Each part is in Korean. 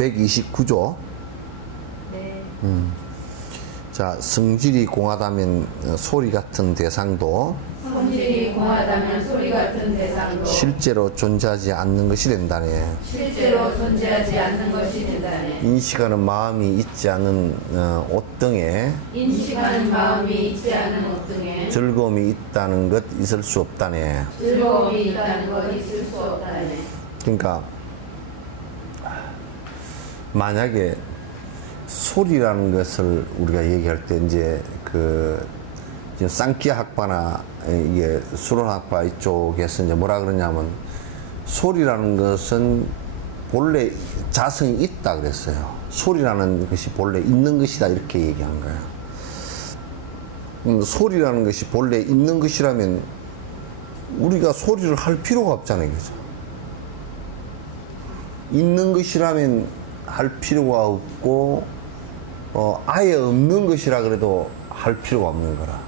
129조. 네. 자, 성질이 공하다면 소리 같은 대상도 성질이 공하다면 소리 같은 대상도 실제로 존재하지 않는 것이 된다네. 실제로 존재하지 않는 것이 된다네. 인식하는 마음이 있지 않은 옷 등에 인식하는 마음이 있지 않은 옷 등에 즐거움이 있다는 것 있을 수 없다네. 즐거움이 있다는 것 있을 수 없다네. 그러니까 만약에 소리라는 것을 우리가 얘기할 때 이제 지금 쌍끼 학파나 이게 수론 학파 이쪽에서 이제 뭐라 그러냐면 소리라는 것은 본래 자성이 있다 그랬어요. 소리라는 것이 본래 있는 것이다 이렇게 얘기한 거예요. 소리라는 것이 본래 있는 것이라면 우리가 소리를 할 필요가 없잖아요, 그죠? 있는 것이라면 할 필요가 없고 아예 없는 것이라 그래도 할 필요가 없는 거라.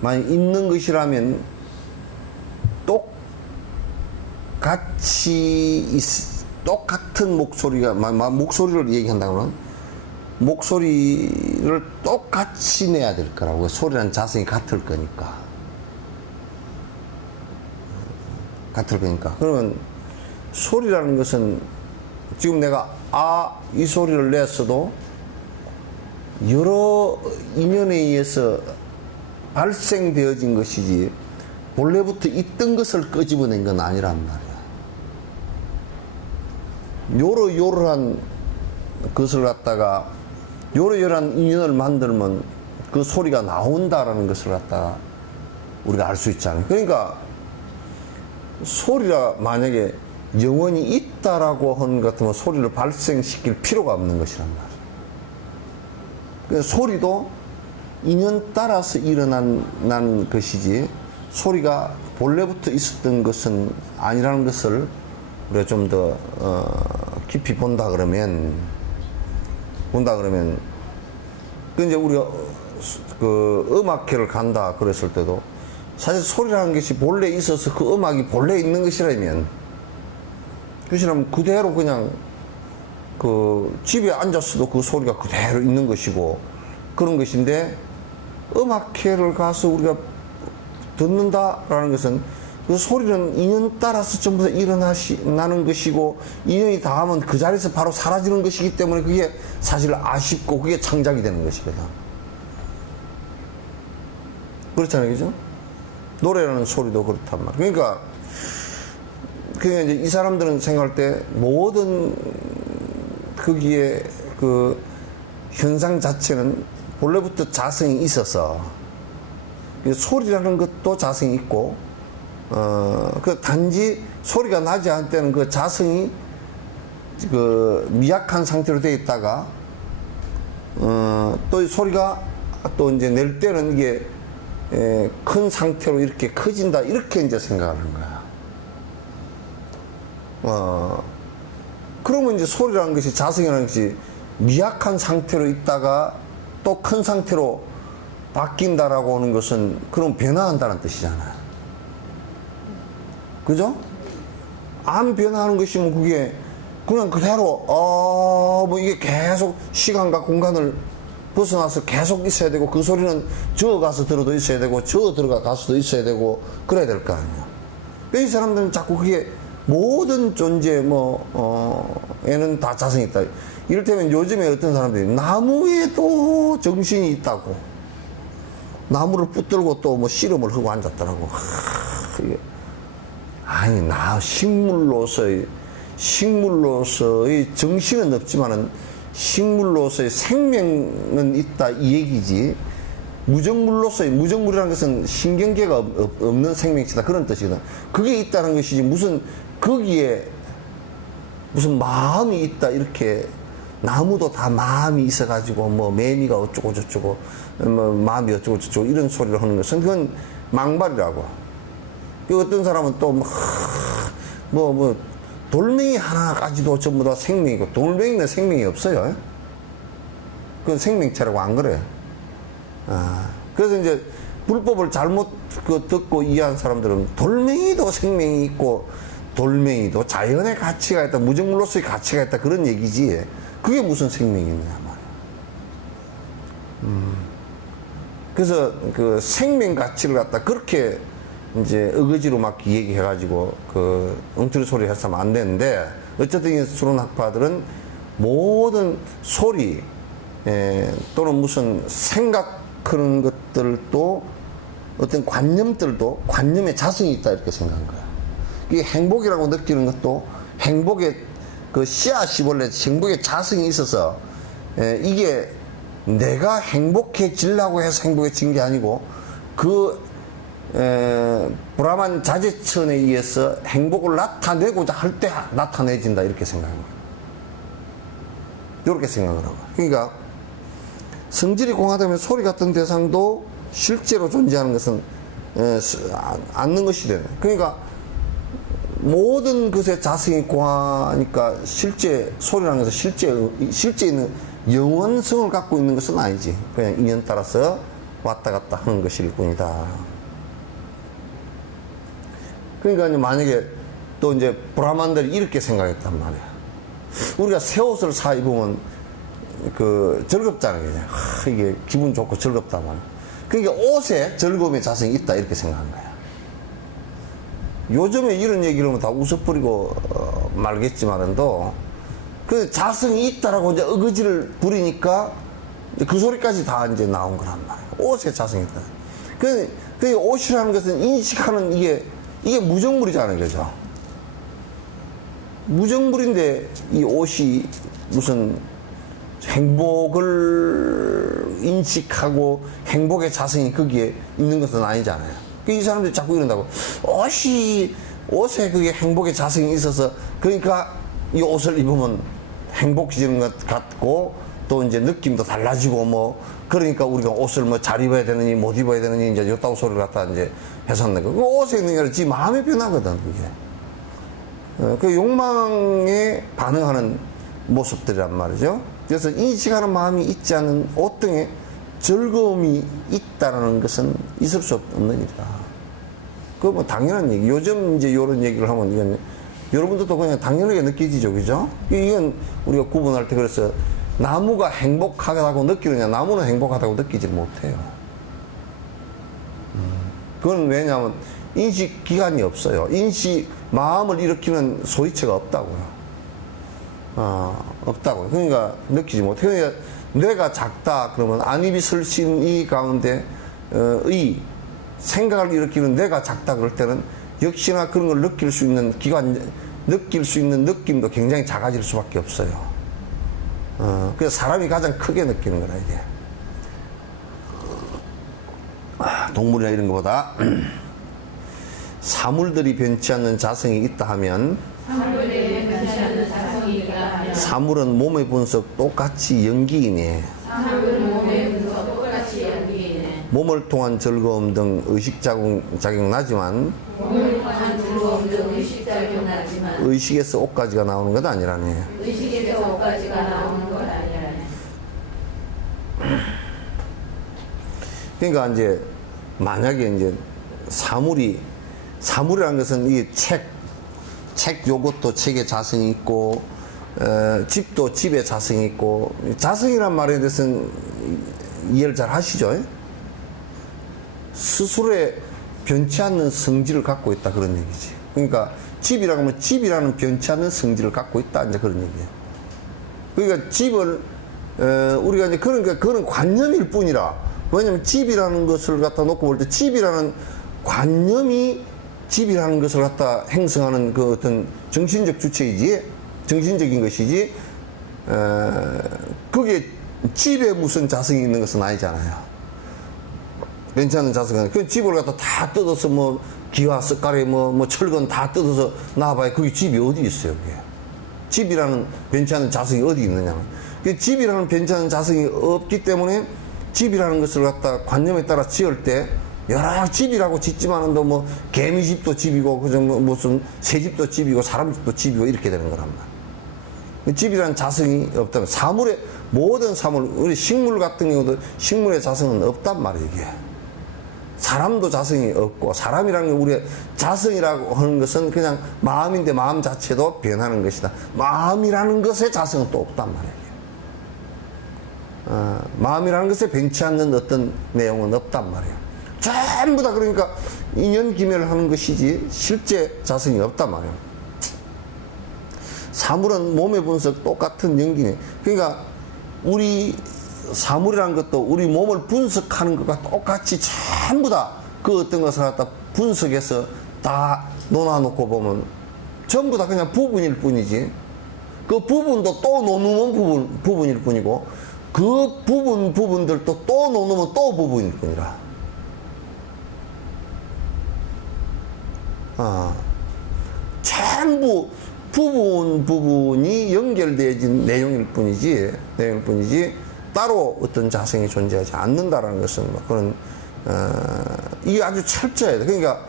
만약 있는 것이라면 똑같은 목소리가 목소리를 얘기한다고는 목소리를 똑같이 내야 될 거라고. 소리라는 자성이 같을 거니까. 그러면 소리라는 것은 지금 내가 이 소리를 냈어도 여러 인연에 의해서 발생되어진 것이지 본래부터 있던 것을 끄집어낸 건 아니란 말이야. 요러요러한 것을 갖다가 요러요러한 인연을 만들면 그 소리가 나온다라는 것을 갖다가 우리가 알 수 있잖아요. 그러니까 소리가 만약에 영원히 있다라고 하는 것 같으면 소리를 발생시킬 필요가 없는 것이란 말이에요. 그래서 소리도 인연 따라서 일어난 것이지 소리가 본래부터 있었던 것은 아니라는 것을 우리가 좀 더 깊이 본다 그러면 이제 우리가 음악회를 간다 그랬을 때도 사실 소리라는 것이 본래 있어서 그 음악이 본래 있는 것이라면 그대로 그냥 집에 앉았어도 그 소리가 그대로 있는 것이고 그런 것인데 음악회를 가서 우리가 듣는다라는 것은 그 소리는 인연 따라서 전부 다 일어나는 것이고 인연이 닿으면 그 자리에서 바로 사라지는 것이기 때문에 그게 사실 아쉽고 그게 창작이 되는 것이거든. 그렇잖아요, 그죠? 노래라는 소리도 그렇단 말이야. 그러니까 이제 이 사람들은 생각할 때 모든 거기에 그 현상 자체는 본래부터 자성이 있어서 소리라는 것도 자성이 있고 단지 소리가 나지 않을 때는 그 자성이 미약한 상태로 되어 있다가 또 소리가 또 이제 낼 때는 이게 큰 상태로 이렇게 커진다 이렇게 이제 생각하는 거야. 그러면 이제 소리라는 것이 자성이라는 것이 미약한 상태로 있다가 또 큰 상태로 바뀐다라고 하는 것은 그럼 변화한다는 뜻이잖아요. 그죠? 안 변화하는 것이면 그게 그냥 그대로 뭐 이게 계속 시간과 공간을 벗어나서 계속 있어야 되고 그 소리는 저 가서 들어도 있어야 되고 저 들어가서도 있어야 되고 그래야 될 거 아니에요. 이 사람들은 자꾸 그게 모든 존재 에는 다 자성이 있다. 이를테면 요즘에 어떤 사람들이 나무에도 정신이 있다고 나무를 붙들고 또 뭐 씨름을 하고 앉았더라고. 아니 식물로서의 정신은 없지만은 식물로서의 생명은 있다 이 얘기지. 무정물이라는 것은 신경계가 없는 생명체다 그런 뜻이거든. 그게 있다는 것이지 거기에 무슨 마음이 있다 이렇게. 나무도 다 마음이 있어가지고 뭐 매미가 어쩌고 저쩌고 뭐 마음이 어쩌고 저쩌고 이런 소리를 하는 것은 그건 망발이라고. 어떤 사람은 또 돌멩이 하나까지도 전부 다 생명이고 돌멩이는 생명이 없어요. 그건 생명체라고 안 그래. 그래서 이제 불법을 잘못 듣고 이해한 사람들은 돌멩이도 생명이 있고 돌멩이도 자연의 가치가 있다, 무정물로서의 가치가 있다, 그런 얘기지. 그게 무슨 생명이 있냐 말이야. 그래서 그 생명 가치를 갖다 그렇게 이제 어거지로 막 얘기해가지고 그 엉터리 소리 했으면 안 되는데, 어쨌든 이 수론학파들은 모든 소리 또는 무슨 생각 그런 것들도 어떤 관념들도 관념의 자성이 있다 이렇게 생각한 거야. 이 행복이라고 느끼는 것도 행복의 그 씨앗이 원래 행복의 자성이 있어서 이게 내가 행복해지려고 해서 행복해진 게 아니고 그 브라만 자제천에 의해서 행복을 나타내고자 할 때 나타내진다 이렇게 생각한 거야. 이렇게 생각을 하고. 그러니까 성질이 공하다면 소리 같은 대상도 실제로 존재하는 것은 않는 것이 되네. 그러니까 모든 것의 자성이 공하니까 실제 소리라는 것은 실제 있는 영원성을 갖고 있는 것은 아니지. 그냥 인연 따라서 왔다 갔다 하는 것일 뿐이다. 그러니까 이제 만약에 또 이제 브라만들이 이렇게 생각했단 말이야. 우리가 새 옷을 사 입으면 그 즐겁잖아요. 그냥. 이게 기분 좋고 즐겁단 말이야. 그러니까 옷에 즐거움의 자성이 있다 이렇게 생각한 거야. 요즘에 이런 얘기를 하면 다 웃어버리고 말겠지만도 그 자성이 있다라고 이제 어거지를 부리니까 그 소리까지 다 이제 나온 거란 말이야. 옷에 자성이 있다. 그 옷이라는 것은 인식하는 이게 무정물이잖아요. 그죠? 무정물인데 이 옷이 무슨 행복을 인식하고 행복의 자성이 거기에 있는 것은 아니잖아요. 이 사람들이 자꾸 이런다고. 옷에 그게 행복의 자성이 있어서 그러니까 이 옷을 입으면 행복해지는 것 같고 또 이제 느낌도 달라지고 뭐 그러니까 우리가 옷을 뭐 잘 입어야 되느니 못 입어야 되느니 이제 요따구 소리를 갖다 이제 해석하는 거. 그 옷에 있는 게 아니라 지 마음의 변화거든, 그게. 그 욕망에 반응하는 모습들이란 말이죠. 그래서 인식하는 마음이 있지 않은 옷 등에 즐거움이 있다는 것은 있을 수 없는 일이다. 그거 뭐 당연한 얘기. 요즘 이제 이런 얘기를 하면 이건 여러분들도 그냥 당연하게 느끼지죠, 그죠? 이건 우리가 구분할 때 그래서 나무가 행복하다고 느끼느냐, 나무는 행복하다고 느끼지 못해요. 그건 왜냐하면 인식 기간이 없어요. 마음을 일으키는 소리체가 없다고요. 없다고요. 그러니까 느끼지 못해. 그러니까 뇌가 작다 그러면 안입이 설신 이 가운데 의 생각을 일으키는 뇌가 작다 그럴 때는 역시나 그런 걸 느낄 수 있는 느낄 수 있는 느낌도 굉장히 작아질 수밖에 없어요. 그래서 사람이 가장 크게 느끼는 거다 이게. 동물이나 이런 것보다 사물들이 변치 않는 자성이 있다 하면 사물은 몸의 분석 똑같이 연기이네. 몸을 통한 즐거움 등 의식작용 나지만 의식에서 옷가지가 나오는 것 아니라네. 의식에서 옷가지가 나오는 것 아니라네. 그러니까 이제 만약에 이제 사물이라는 것은 이 책 요것도 책에 자성이 있고 집도 집에 자성이 있고 자성이란 말에 대해서는 이해를 잘 하시죠? 스스로의 변치 않는 성질을 갖고 있다 그런 얘기지. 그러니까 집이라고 하면 집이라는 변치 않는 성질을 갖고 있다 이제 그런 얘기예요. 그러니까 집을 우리가 이제 그런 관념일 뿐이라. 왜냐면 집이라는 것을 갖다 놓고 볼 때 집이라는 관념이 집이라는 것을 갖다 행성하는 그 어떤 정신적 주체이지, 정신적인 것이지, 그게 집에 무슨 자성이 있는 것은 아니잖아요. 괜찮은 자성은. 그 집을 갖다 다 뜯어서 뭐 기와 석가래 뭐 철근 다 뜯어서 놔봐야 그게 집이 어디 있어요, 그게. 집이라는 괜찮은 자성이 어디 있느냐. 그 집이라는 괜찮은 자성이 없기 때문에 집이라는 것을 갖다 관념에 따라 지을 때 여러 집이라고 짓지만은 뭐 개미집도 집이고 그저 무슨 새집도 집이고 사람집도 집이고 이렇게 되는 거란 말이야. 집이라는 자성이 없다면 모든 사물 우리 식물 같은 경우도 식물의 자성은 없단 말이에요. 이게 사람도 자성이 없고, 사람이라는 게 우리의 자성이라고 하는 것은 그냥 마음인데 마음 자체도 변하는 것이다. 마음이라는 것에 자성은 또 없단 말이에요. 마음이라는 것에 변치 않는 어떤 내용은 없단 말이에요. 전부 다 그러니까 인연기멸을 하는 것이지 실제 자성이 없단 말이에요. 사물은 몸의 분석 똑같은 연기네. 그러니까 우리 사물이라는 것도 우리 몸을 분석하는 것과 똑같이 전부 다 그 어떤 것을 갖다 분석해서 다 놓아놓고 보면 전부 다 그냥 부분일 뿐이지, 그 부분도 또 놓으면 부분일 뿐이고, 그 부분들도 또 놓으면 또 부분일 뿐이라. 전부 부분이 연결되어진 내용일 뿐이지 따로 어떤 자성이 존재하지 않는다라는 것은 뭐 그런 이게 아주 철저해요. 그러니까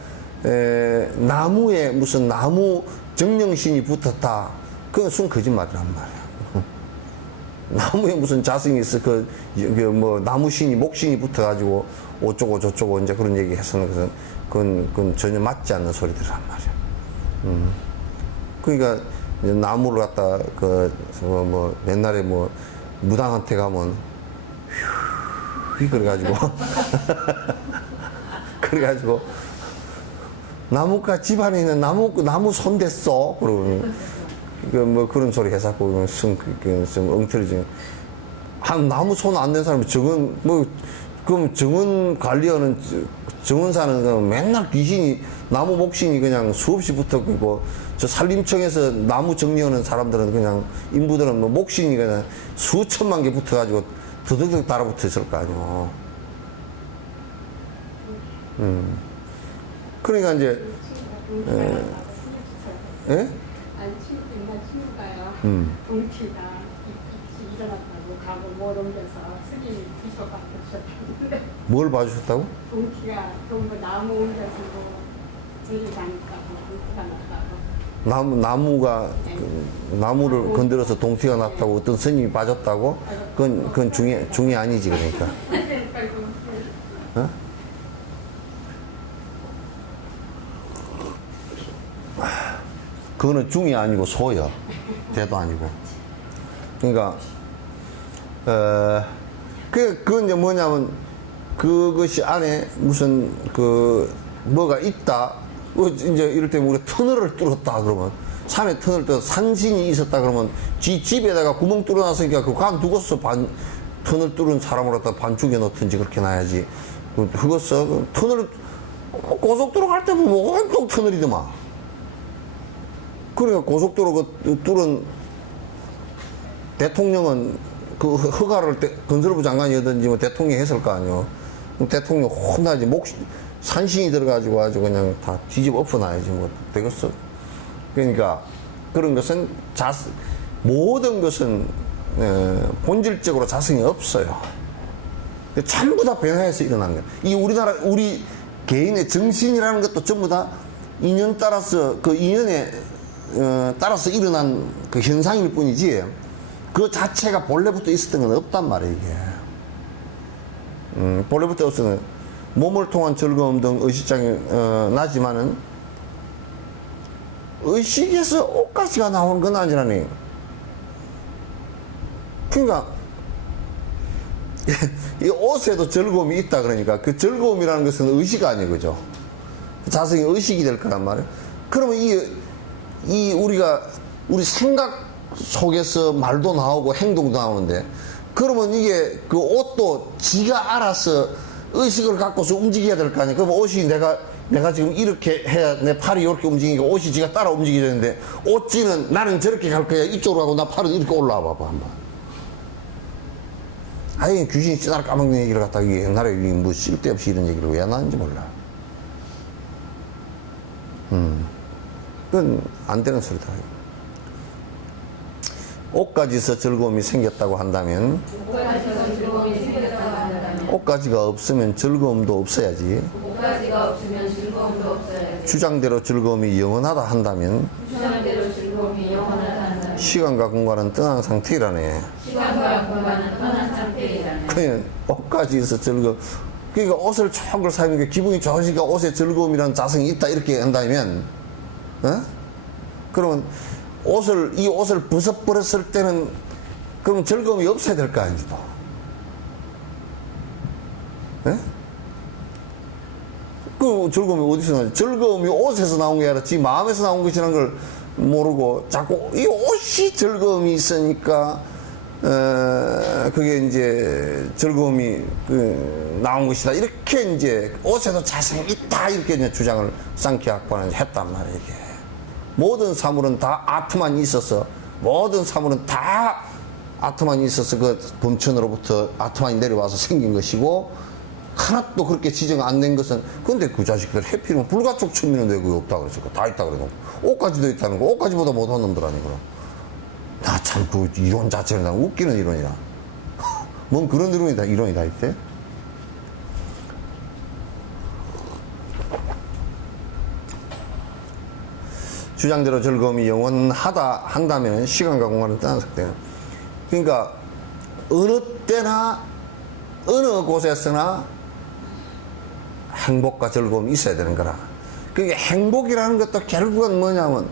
나무에 무슨 나무 정령신이 붙었다, 그건 거짓말이란 말이야. 나무에 무슨 자성이 있어, 뭐 나무신이 목신이 붙어가지고 어쩌고 저쩌고 이제 그런 얘기 해서는 그건 전혀 맞지 않는 소리들이란 말이야. 그러니까 나무를 갖다 뭐 옛날에 뭐 무당한테 가면 그래가지고 나무가 집안에 있는 나무 손 댔어 그러고 뭐 그런 소리 해갖고 좀 엉터리지. 한 나무 손 안 댄 사람이 그럼 정원 관리하는 정원사는 맨날 귀신이, 나무 목신이 그냥 수없이 붙어있고, 저 산림청에서 나무 정리하는 사람들은 그냥, 인부들은 뭐 목신이 그냥 수천만 개 붙어가지고 드득득 달아붙어 있을 거 아니오. 그러니까 이제, 예? 아니, 친구가요. 동치가 일어났다고 가고 못 옮겨서 스님이 비서가 오셨다는데. 뭘 봐주셨다고? 동치가 전부 나무 옮겨서 들리다니까 동치가 났다고. 나무를 건드려서 동티가 났다고 어떤 스님이 빠졌다고? 그건 중이 아니지, 그러니까. 어? 그거는 중이 아니고 소야. 대도 아니고. 그러니까, 그건 이제 뭐냐면, 그것이 안에 무슨, 뭐가 있다. 이제 이럴 때 우리가 터널을 뚫었다 그러면, 산에 터널을 뚫어서 산신이 있었다 그러면, 집에다가 구멍 뚫어놨으니까 그 관두고서 터널 뚫은 사람을 갖다 반 죽여놓든지 그렇게 놔야지. 그것서 터널, 고속도로 갈 때 보면 온통 터널이더만. 그러니까 고속도로 뚫은 대통령은 그 허가를 건설부 장관이든지 뭐 대통령이 했을 거 아니에요. 대통령 혼나지. 산신이 들어가지고 아주 그냥 다 뒤집어 엎어놔야지 뭐 되겠어. 그러니까 그런 것은 모든 것은 본질적으로 자성이 없어요. 전부 다 변화해서 일어난 거예요. 우리 개인의 정신이라는 것도 전부 다 인연 따라서 그 인연에 따라서 일어난 그 현상일 뿐이지 그 자체가 본래부터 있었던 건 없단 말이에요, 이게. 본래부터 없으면 몸을 통한 즐거움 등 의식장이 나지만은 의식에서 옷가지가 나오는 건 아니라니. 그러니까 이 옷에도 즐거움이 있다 그러니까 그 즐거움이라는 것은 의식 아니에요, 그죠? 자성이 의식이 될 거란 말이에요. 그러면 우리 생각 속에서 말도 나오고 행동도 나오는데, 그러면 이게 그 옷도 지가 알아서 의식을 갖고서 움직여야 될 거 아니에요. 그럼 옷이 내가 지금 이렇게 해야 내 팔이 이렇게 움직이니까 옷이 지가 따라 움직여야 되는데, 옷지는 나는 저렇게 갈 거야 이쪽으로 가고 나 팔은 이렇게 올라와 봐봐 한번. 아예 귀신이 찌날 까먹는 얘기를 갖다가 옛날에 뭐 쓸데없이 이런 얘기를 왜 하는지 몰라. 그건 안 되는 소리다. 옷가지에서 즐거움이 생겼다고 한다면, 옷가지에서 즐거움이 생겼다고 한다면, 옷가지가 없으면 즐거움도 없어야지. 옷가지가 없으면 즐거움도 없어야지. 주장대로 즐거움이 영원하다 한다면, 주장대로 즐거움이 영원하다 한다면, 시간과 공간은 떠난 상태라네. 시간과 공간은 떠난 상태이라네. 그냥 옷가지에서 그러니까 옷을 좋은 걸 사입으니까 기분이 좋으니까 옷에 즐거움이라는 자성이 있다 이렇게 한다면, 어? 그러면 이 옷을 벗어버렸을 때는 그럼 즐거움이 없어야 될 거 아니지 또. 예? 그 즐거움이 어디서 나지? 즐거움이 옷에서 나온 게 아니라 지 마음에서 나온 것이라는 걸 모르고 자꾸 이 옷이 즐거움이 있으니까 그게 이제 즐거움이 나온 것이다. 이렇게 이제 옷에도 자성이 있다. 이렇게 이제 주장을 상키 학파는 했단 말이에요. 이게. 모든 사물은 다 아트만 있어서, 모든 사물은 다 아트만이 있어서 그 범천으로부터 아트만이 내려와서 생긴 것이고, 하나도 그렇게 지정 안 된 것은, 근데 그 자식들 해피면 불가촉 천미는 왜 그게 없다 그랬어. 다 있다 그래놓고. 옷까지도 있다는 거, 옷까지보다 못한 놈들 아니구나. 나 참 그 이론 자체는 나 웃기는 이론이야. 뭔 그런 이론이 다 있대? 주장대로 즐거움이 영원하다 한다면 시간과 공간을 떠나서 돼요. 그러니까 어느 때나 어느 곳에서나 행복과 즐거움이 있어야 되는 거라. 그게 행복이라는 것도 결국은 뭐냐면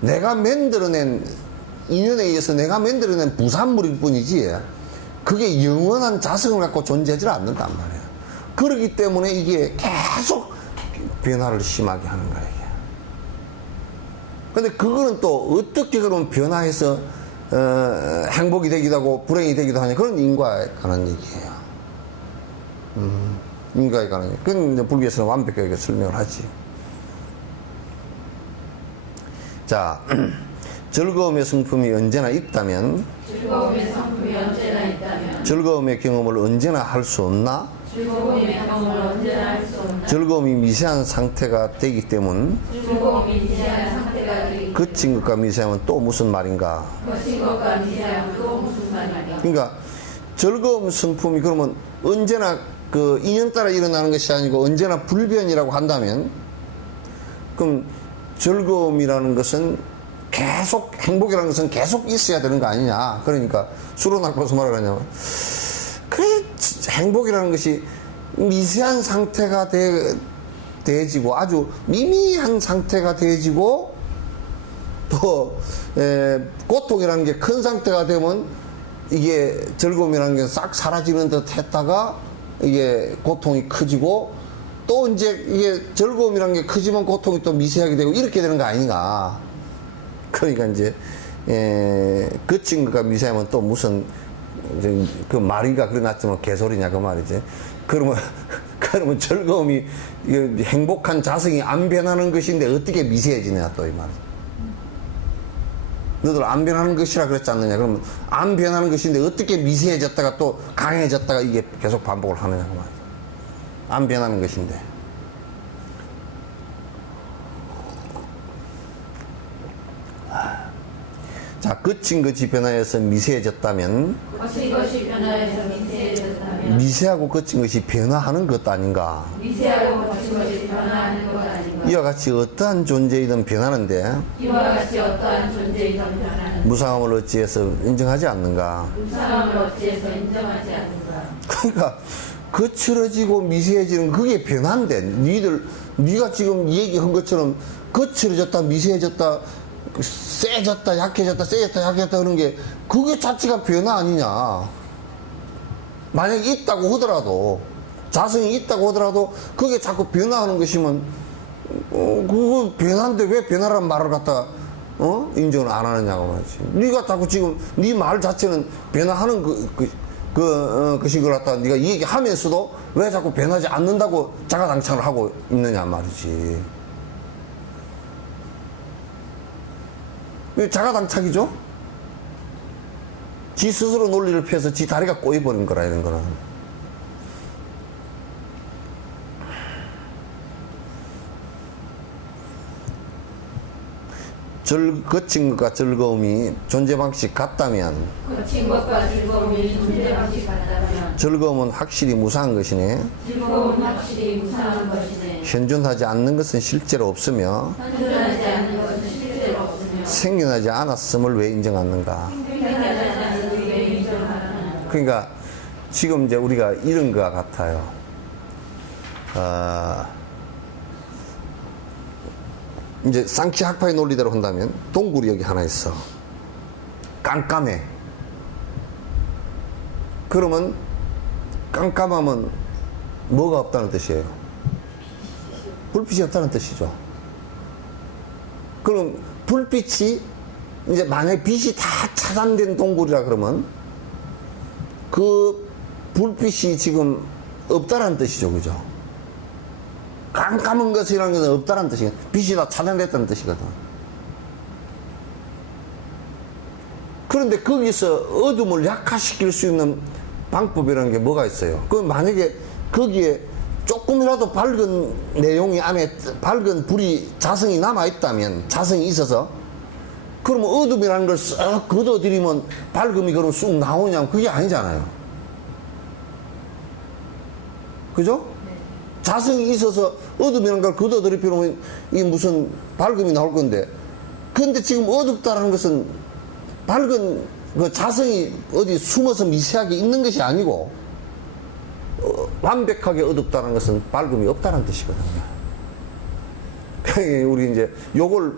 내가 만들어낸 인연에 의해서 내가 만들어낸 부산물일 뿐이지 그게 영원한 자성을 갖고 존재하지 않는단 말이야. 그렇기 때문에 이게 계속 변화를 심하게 하는 거야. 이게. 근데 그거는 또 어떻게 그러면 변화해서 행복이 되기도 하고 불행이 되기도 하냐, 그런 인과에 관한 얘기예요. 인과에 관한 얘기. 그건 이제 불교에서는 완벽하게 설명을 하지. 자, 즐거움의 성품이 언제나 있다면, 즐거움의 성품이 언제나 있다면, 즐거움의 경험을 언제나 할 수 없나? 즐거움의 경험을 언제나 할 수 없나? 즐거움이 미세한 상태가 되기 때문, 즐거움이 미세한 상태가 되기 거친 것과 미세하면 또 무슨 말인가? 거친 것과 미세하면 또 무슨 말인가? 그러니까 즐거움 성품이 그러면 언제나 그 인연 따라 일어나는 것이 아니고 언제나 불변이라고 한다면, 그럼 즐거움이라는 것은 계속, 행복이라는 것은 계속 있어야 되는 거 아니냐. 그러니까 수로낙파서 뭐라 그러냐면, 그래 행복이라는 것이 미세한 상태가 되어지고 아주 미미한 상태가 되어지고 또 고통이라는 게 큰 상태가 되면 이게 즐거움이라는 게 싹 사라지는 듯 했다가 이게 고통이 커지고, 또 이제 이게 즐거움이라는 게 크지만 고통이 또 미세하게 되고 이렇게 되는 거 아닌가. 그러니까 이제 거친 것과 미세하면 또 무슨 그 말인가 그래놨지만 개소리냐 그 말이지. 그러면 즐거움이 행복한 자성이 안 변하는 것인데 어떻게 미세해지냐 또 이 말이지. 너들 안 변하는 것이라 그랬지 않느냐. 그러면 안 변하는 것인데 어떻게 미세해졌다가 또 강해졌다가 이게 계속 반복을 하느냐 그 말이지. 안 변하는 것인데. 자, 거친 것이 변화해서 미세해졌다면, 거친 것이 변화해서 미세해졌다면, 미세하고 거친 것이 변화하는 것 아닌가. 미세하고 거친 것이 변화하는 것 아닌가? 이와 같이 어떠한 존재이든 변하는데 이와 같이 어떠한 존재이든 변화는 무상함을 어찌해서 인정하지 않는가. 무상함을 어찌해서 인정하지 않는가? 그러니까 거칠어지고 미세해지는 그게 변화인데, 네가 지금 얘기한 것처럼 거칠어졌다 미세해졌다 세졌다 약해졌다 세졌다 약해졌다 그런 게 그게 자체가 변화 아니냐. 만약에 있다고 하더라도, 자성이 있다고 하더라도 그게 자꾸 변화하는 것이면 그거 변화인데 왜 변화란 말을 갖다 인정을 안 하느냐고 말이지. 네가 자꾸 지금 네 말 자체는 변화하는 것인 걸 갖다 네가 얘기하면서도 왜 자꾸 변하지 않는다고 자가당착을 하고 있느냐 말이지. 왜 자가당착이죠? 지 스스로 논리를 펴서 지 다리가 꼬여버린 거라, 이런 거는. 거친 것과 즐거움이 존재 방식 같다면, 거친 것과 즐거움이 존재 방식 같다면, 즐거움은 확실히 무상한 것이네. 즐거움은 확실히 무상한 것이네. 현존하지 않는 것은 실제로 없으며 현존하지 않는 것은 실제로 없으며 생겨나지 않았음을 왜 인정하는가. 생겨나지 않는 것을 왜 인정하느냐? 그러니까 지금 이제 우리가 이런 것 같아요. 이제 쌍키 학파의 논리대로 한다면 동굴이 여기 하나 있어. 깜깜해. 그러면 깜깜하면 뭐가 없다는 뜻이에요? 불빛이 없다는 뜻이죠. 그럼 불빛이 이제 만약에 빛이 다 차단된 동굴이라 그러면 그 불빛이 지금 없다라는 뜻이죠. 그죠? 깜깜한 것이라는 것은 없다라는 뜻이거든. 빛이 다 차단됐다는 뜻이거든. 그런데 거기서 어둠을 약화시킬 수 있는 방법이라는 게 뭐가 있어요? 그 만약에 거기에 조금이라도 밝은 내용이 안에 밝은 불이 자성이 남아있다면, 자성이 있어서, 그러면 어둠이라는 걸 쓱 걷어들이면 밝음이 그럼 쑥 나오냐면 그게 아니잖아요. 그죠? 자성이 있어서 어둠이라는 걸 걷어들일 필요면 이게 무슨 밝음이 나올 건데, 근데 지금 어둡다라는 것은 밝은 그 자성이 어디 숨어서 미세하게 있는 것이 아니고 완벽하게 어둡다는 것은 밝음이 없다는 뜻이거든요. 우리 이제 요걸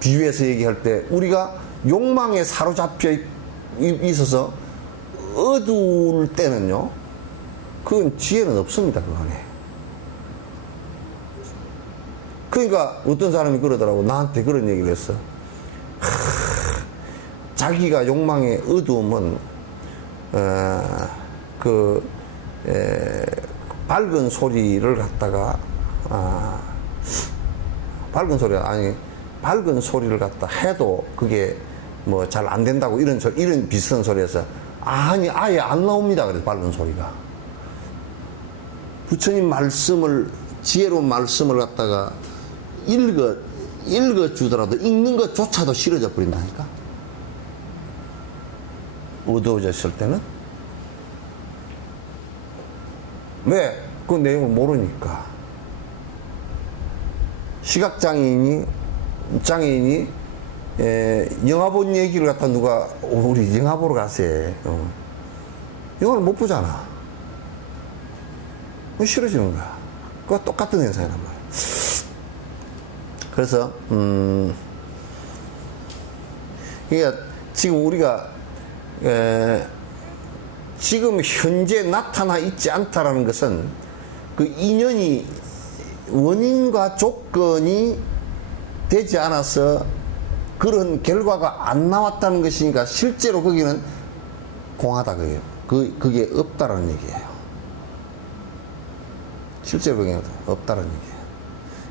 비유해서 얘기할 때 우리가 욕망에 사로잡혀 있어서 어두울 때는요, 그건 지혜는 없습니다. 그 안에. 그러니까 어떤 사람이 그러더라고. 나한테 그런 얘기를 했어. 자기가 욕망의 어두움은 밝은 소리를 갖다가 밝은 소리를 갖다 해도 그게 뭐 잘 안 된다고 이런 비슷한 소리에서 아니 아예 안 나옵니다. 그래서 밝은 소리가 부처님 말씀을 지혜로운 말씀을 갖다가 읽어 주더라도 읽는 것조차도 싫어져 버린다니까. 어두워졌을 때는. 왜? 그 내용을 모르니까. 시각장애인이 영화 본 얘기를 갖다 누가 우리 영화 보러 가세. 영화를 못 보잖아. 싫어지는 거야. 그거 똑같은 현상이란 말이야. 그래서 그러니까 지금 우리가 지금 현재 나타나 있지 않다라는 것은 그 인연이 원인과 조건이 되지 않아서 그런 결과가 안 나왔다는 것이니까 실제로 거기는 공하다 그게요. 그게 없다라는 얘기예요. 실제로 그게 없다라는 얘기예요.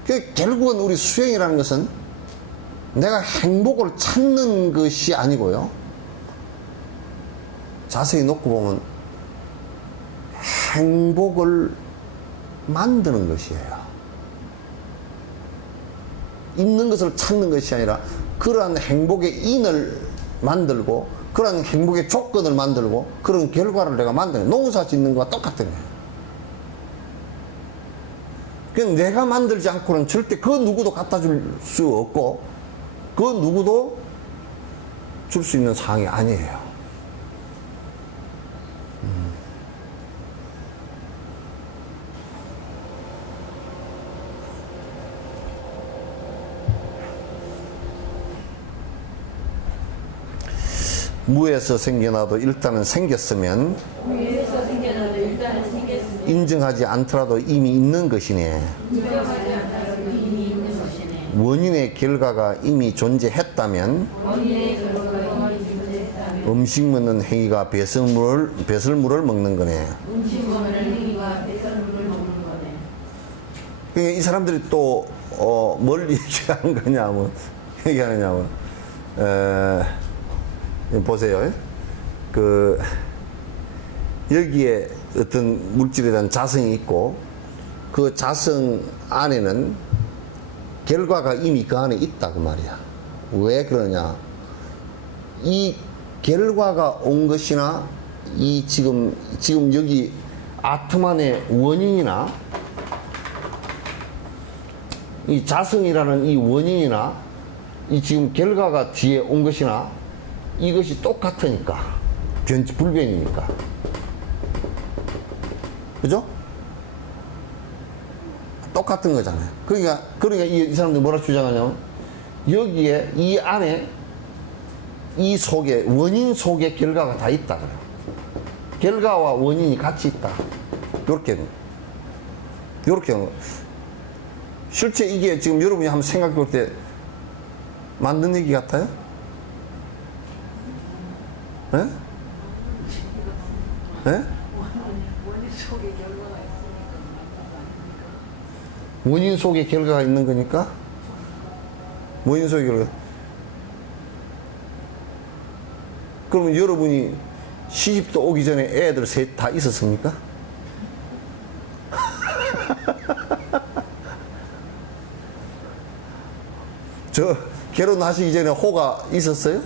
그 결국은 우리 수행이라는 것은 내가 행복을 찾는 것이 아니고요. 자세히 놓고 보면 행복을 만드는 것이에요. 있는 것을 찾는 것이 아니라 그러한 행복의 인을 만들고 그러한 행복의 조건을 만들고 그런 결과를 내가 만드는 거예요. 농사 짓는 것과 똑같은 거예요. 그냥 내가 만들지 않고는 절대 그 누구도 갖다 줄 수 없고 그 누구도 줄 수 있는 상황이 아니에요. 무에서 생겨나도 일단은 생겼으면 인정하지 않더라도 이미 있는 것이네. 원인의 결과가 이미 존재했다면 음식 먹는 행위가 배설물을 먹는 거네. 그러니까 이 사람들이 또 뭘 얘기하는 거냐면 보세요. 여기에 어떤 물질에 대한 자성이 있고 그 자성 안에는 결과가 이미 그 안에 있다 그 말이야. 왜 그러냐? 이 결과가 온 것이나 이 지금 여기 아트만의 원인이나 이 자성이라는 이 원인이나 이 지금 결과가 뒤에 온 것이나 이것이 똑같으니까 불변이니까 그죠? 똑같은 거잖아요. 그러니까 이 사람들이 뭐라 주장하냐면, 여기에, 이 안에, 이 속에, 원인 속에 결과가 다 있다. 그래요. 결과와 원인이 같이 있다. 요렇게 실제 이게 지금 여러분이 한번 생각해 볼 때 만든 얘기 같아요? 예? 예? 원인 속에 결과가 있는 거니까? 원인 속에 결과. 그러면 여러분이 시집도 오기 전에 애들 셋 다 있었습니까? 저 결혼하시기 전에 호가 있었어요?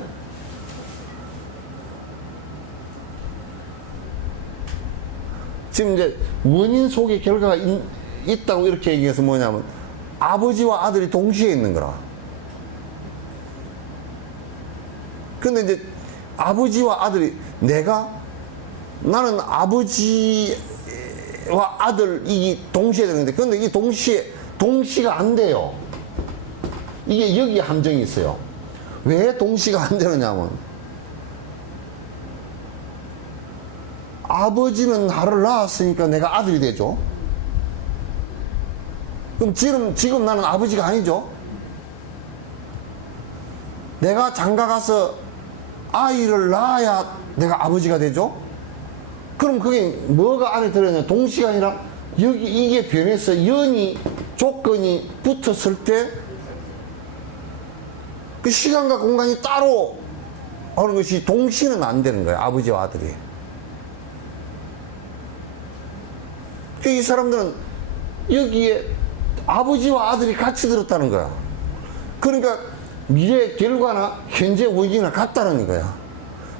지금 이제 원인 속에 결과가 있다고 이렇게 얘기해서 뭐냐면, 아버지와 아들이 동시에 있는 거라. 근데 이제 아버지와 아들이, 나는 아버지와 아들이 동시에 되는데, 근데 이 동시가 안 돼요. 이게 여기 함정이 있어요. 왜 동시가 안 되느냐면, 아버지는 나를 낳았으니까 내가 아들이 되죠. 그럼 지금 나는 아버지가 아니죠. 내가 장가 가서 아이를 낳아야 내가 아버지가 되죠. 그럼 그게 뭐가 안에 들어있냐? 동시가 아니라 이게 변해서 조건이 붙었을 때 그 시간과 공간이 따로 하는 것이 동시는 안 되는 거예요. 아버지와 아들이. 이 사람들은 여기에 아버지와 아들이 같이 들었다는 거야. 그러니까 미래 결과나 현재 원인이나 같다는 거야.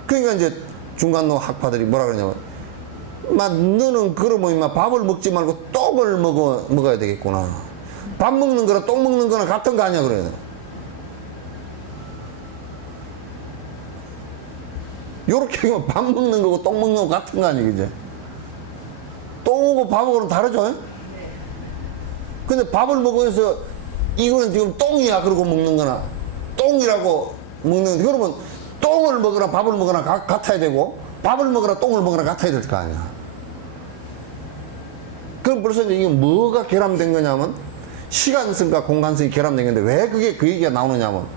그러니까 이제 중간로 학파들이 뭐라 그러냐면, 너는 그러면 밥을 먹지 말고 똥을 먹어야 되겠구나. 밥 먹는 거랑 똥 먹는 거랑 같은 거 아니야, 그래요. 요렇게 하면 밥 먹는 거고 똥 먹는 거 같은 거 아니야, 그죠? 똥하고 밥하고는 다르죠? 근데 밥을 먹으면서 이거는 지금 똥이야 그러고 먹는 거나, 똥이라고 먹는 건데, 그러면 똥을 먹으나 밥을 먹으나 같아야 되고, 밥을 먹으나 똥을 먹으나 같아야 될 거 아니야. 그럼 벌써 이제 이게 뭐가 결함된 거냐면, 시간성과 공간성이 결함된 건데, 왜 그게 그 얘기가 나오느냐면,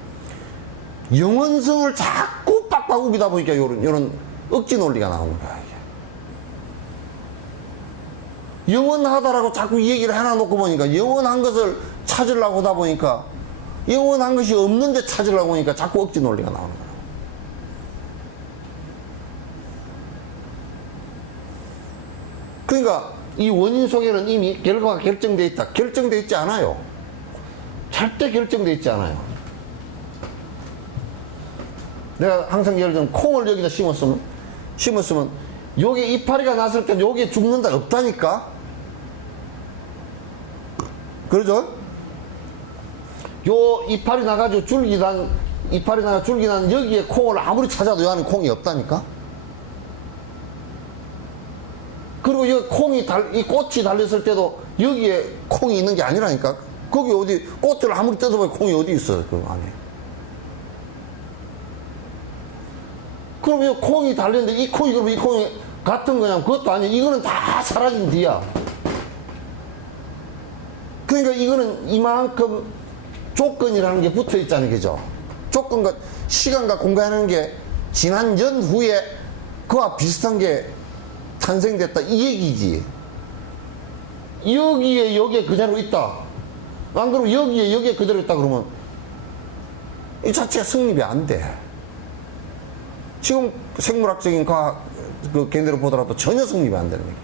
영원성을 자꾸 빡빡 우기다 보니까 요런 억지 논리가 나오는 거야, 이게. 영원하다라고 자꾸 이 얘기를 해놔놓고 보니까, 영원한 것을 찾으려고 하다 보니까, 영원한 것이 없는데 찾으려고 하니까 자꾸 억지 논리가 나오는 거야. 그러니까 이 원인 속에는 이미 결과가 결정되어 있다. 결정되어 있지 않아요. 절대 결정되어 있지 않아요. 내가 항상 예를 들면 콩을 여기다 심었으면 요게 이파리가 났을 때 요게 죽는다 없다니까. 그러죠? 요 이파리 나가지고 줄기 난 여기에 콩을 아무리 찾아도 요 안에 콩이 없다니까. 그리고 이 꽃이 달렸을 때도 여기에 콩이 있는 게 아니라니까. 거기 어디 꽃을 아무리 뜯어봐야 콩이 어디 있어, 그 안에. 그럼 이 콩이 달렸는데 이 콩이 같은 거냐? 그것도 아니야. 이거는 다 사라진 뒤야. 그러니까 이거는 이만큼 조건이라는 게 붙어 있다는 거죠. 조건과 시간과 공간이라는 게 지난 연후에 그와 비슷한 게 탄생됐다 이 얘기지. 여기에 그대로 있다. 안 그러면 여기에 그대로 있다 그러면 이 자체가 성립이 안 돼. 지금 생물학적인 과학 그 견해로 보더라도 전혀 성립이 안 되는 얘기예요.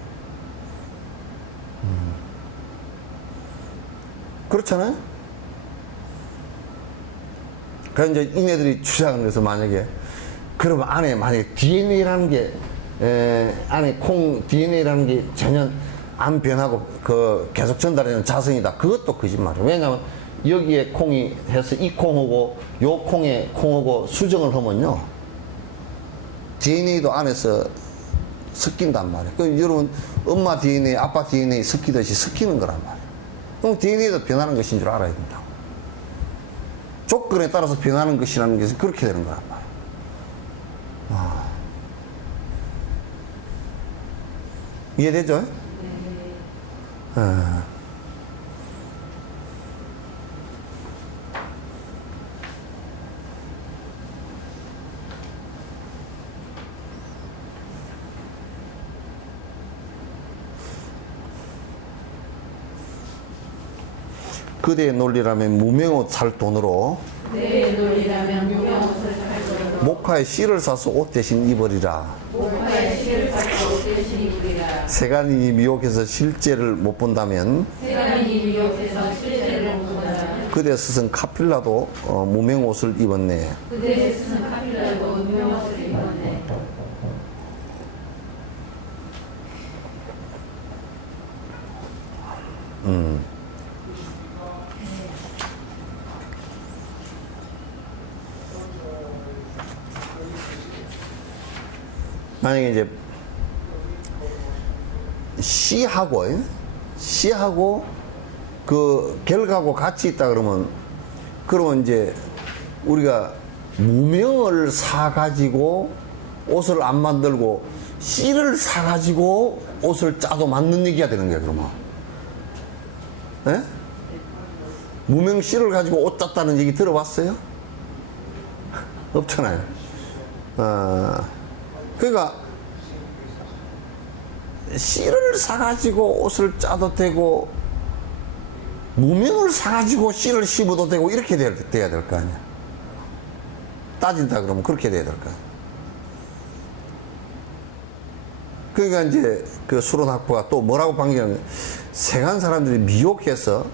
그렇잖아요? 그래서 이제 이네들이 주장을 해서 만약에 그러면 안에 만약에 DNA라는 게 안에 DNA라는 게 전혀 안 변하고 그 계속 전달하는 자성이다. 그것도 거짓말이에요. 왜냐하면 여기에 콩이 해서 이 콩하고 요 콩하고 수정을 하면요. DNA도 안에서 섞인단 말이에요. 그 여러분 엄마 DNA, 아빠 DNA 섞이듯이 섞이는 거란 말이에요. 그럼 DNA도 변하는 것인 줄 알아야 된다고. 조건에 따라서 변하는 것이라는 것은 그렇게 되는 거란 말이에요. 이해되죠? 네. 그대의 논리라면 무명옷 살 돈으로 내 놀이라면 무명옷을 살 것으로 목화에 씨를 사서 옷 대신 입으리라. 목화에 씨를 밟고 옷 대신 입으리라. 세간인이 미혹해서 실제를 못 본다면 세간인이 미혹해서 실제를 못 본다면 그대 스승 카필라도 무명옷을 입었네. 그대의 스승 카필라도 무명옷을 입었네. 만약에 이제 씨하고 그 결과하고 같이 있다 그러면 이제 우리가 무명을 사가지고 옷을 안 만들고 씨를 사가지고 옷을 짜도 맞는 얘기가 되는 거야, 그러면. 예? 무명 씨를 가지고 옷 짰다는 얘기 들어봤어요? 없잖아요. 그러니까 씨를 사가지고 옷을 짜도 되고 무명을 사가지고 씨를 씹어도 되고 이렇게 돼야 될 거 아니야. 따진다 그러면 그렇게 돼야 될 거 아니야. 그러니까 이제 그 수론학부가 또 뭐라고 반기냐면 세간 사람들이 미혹해서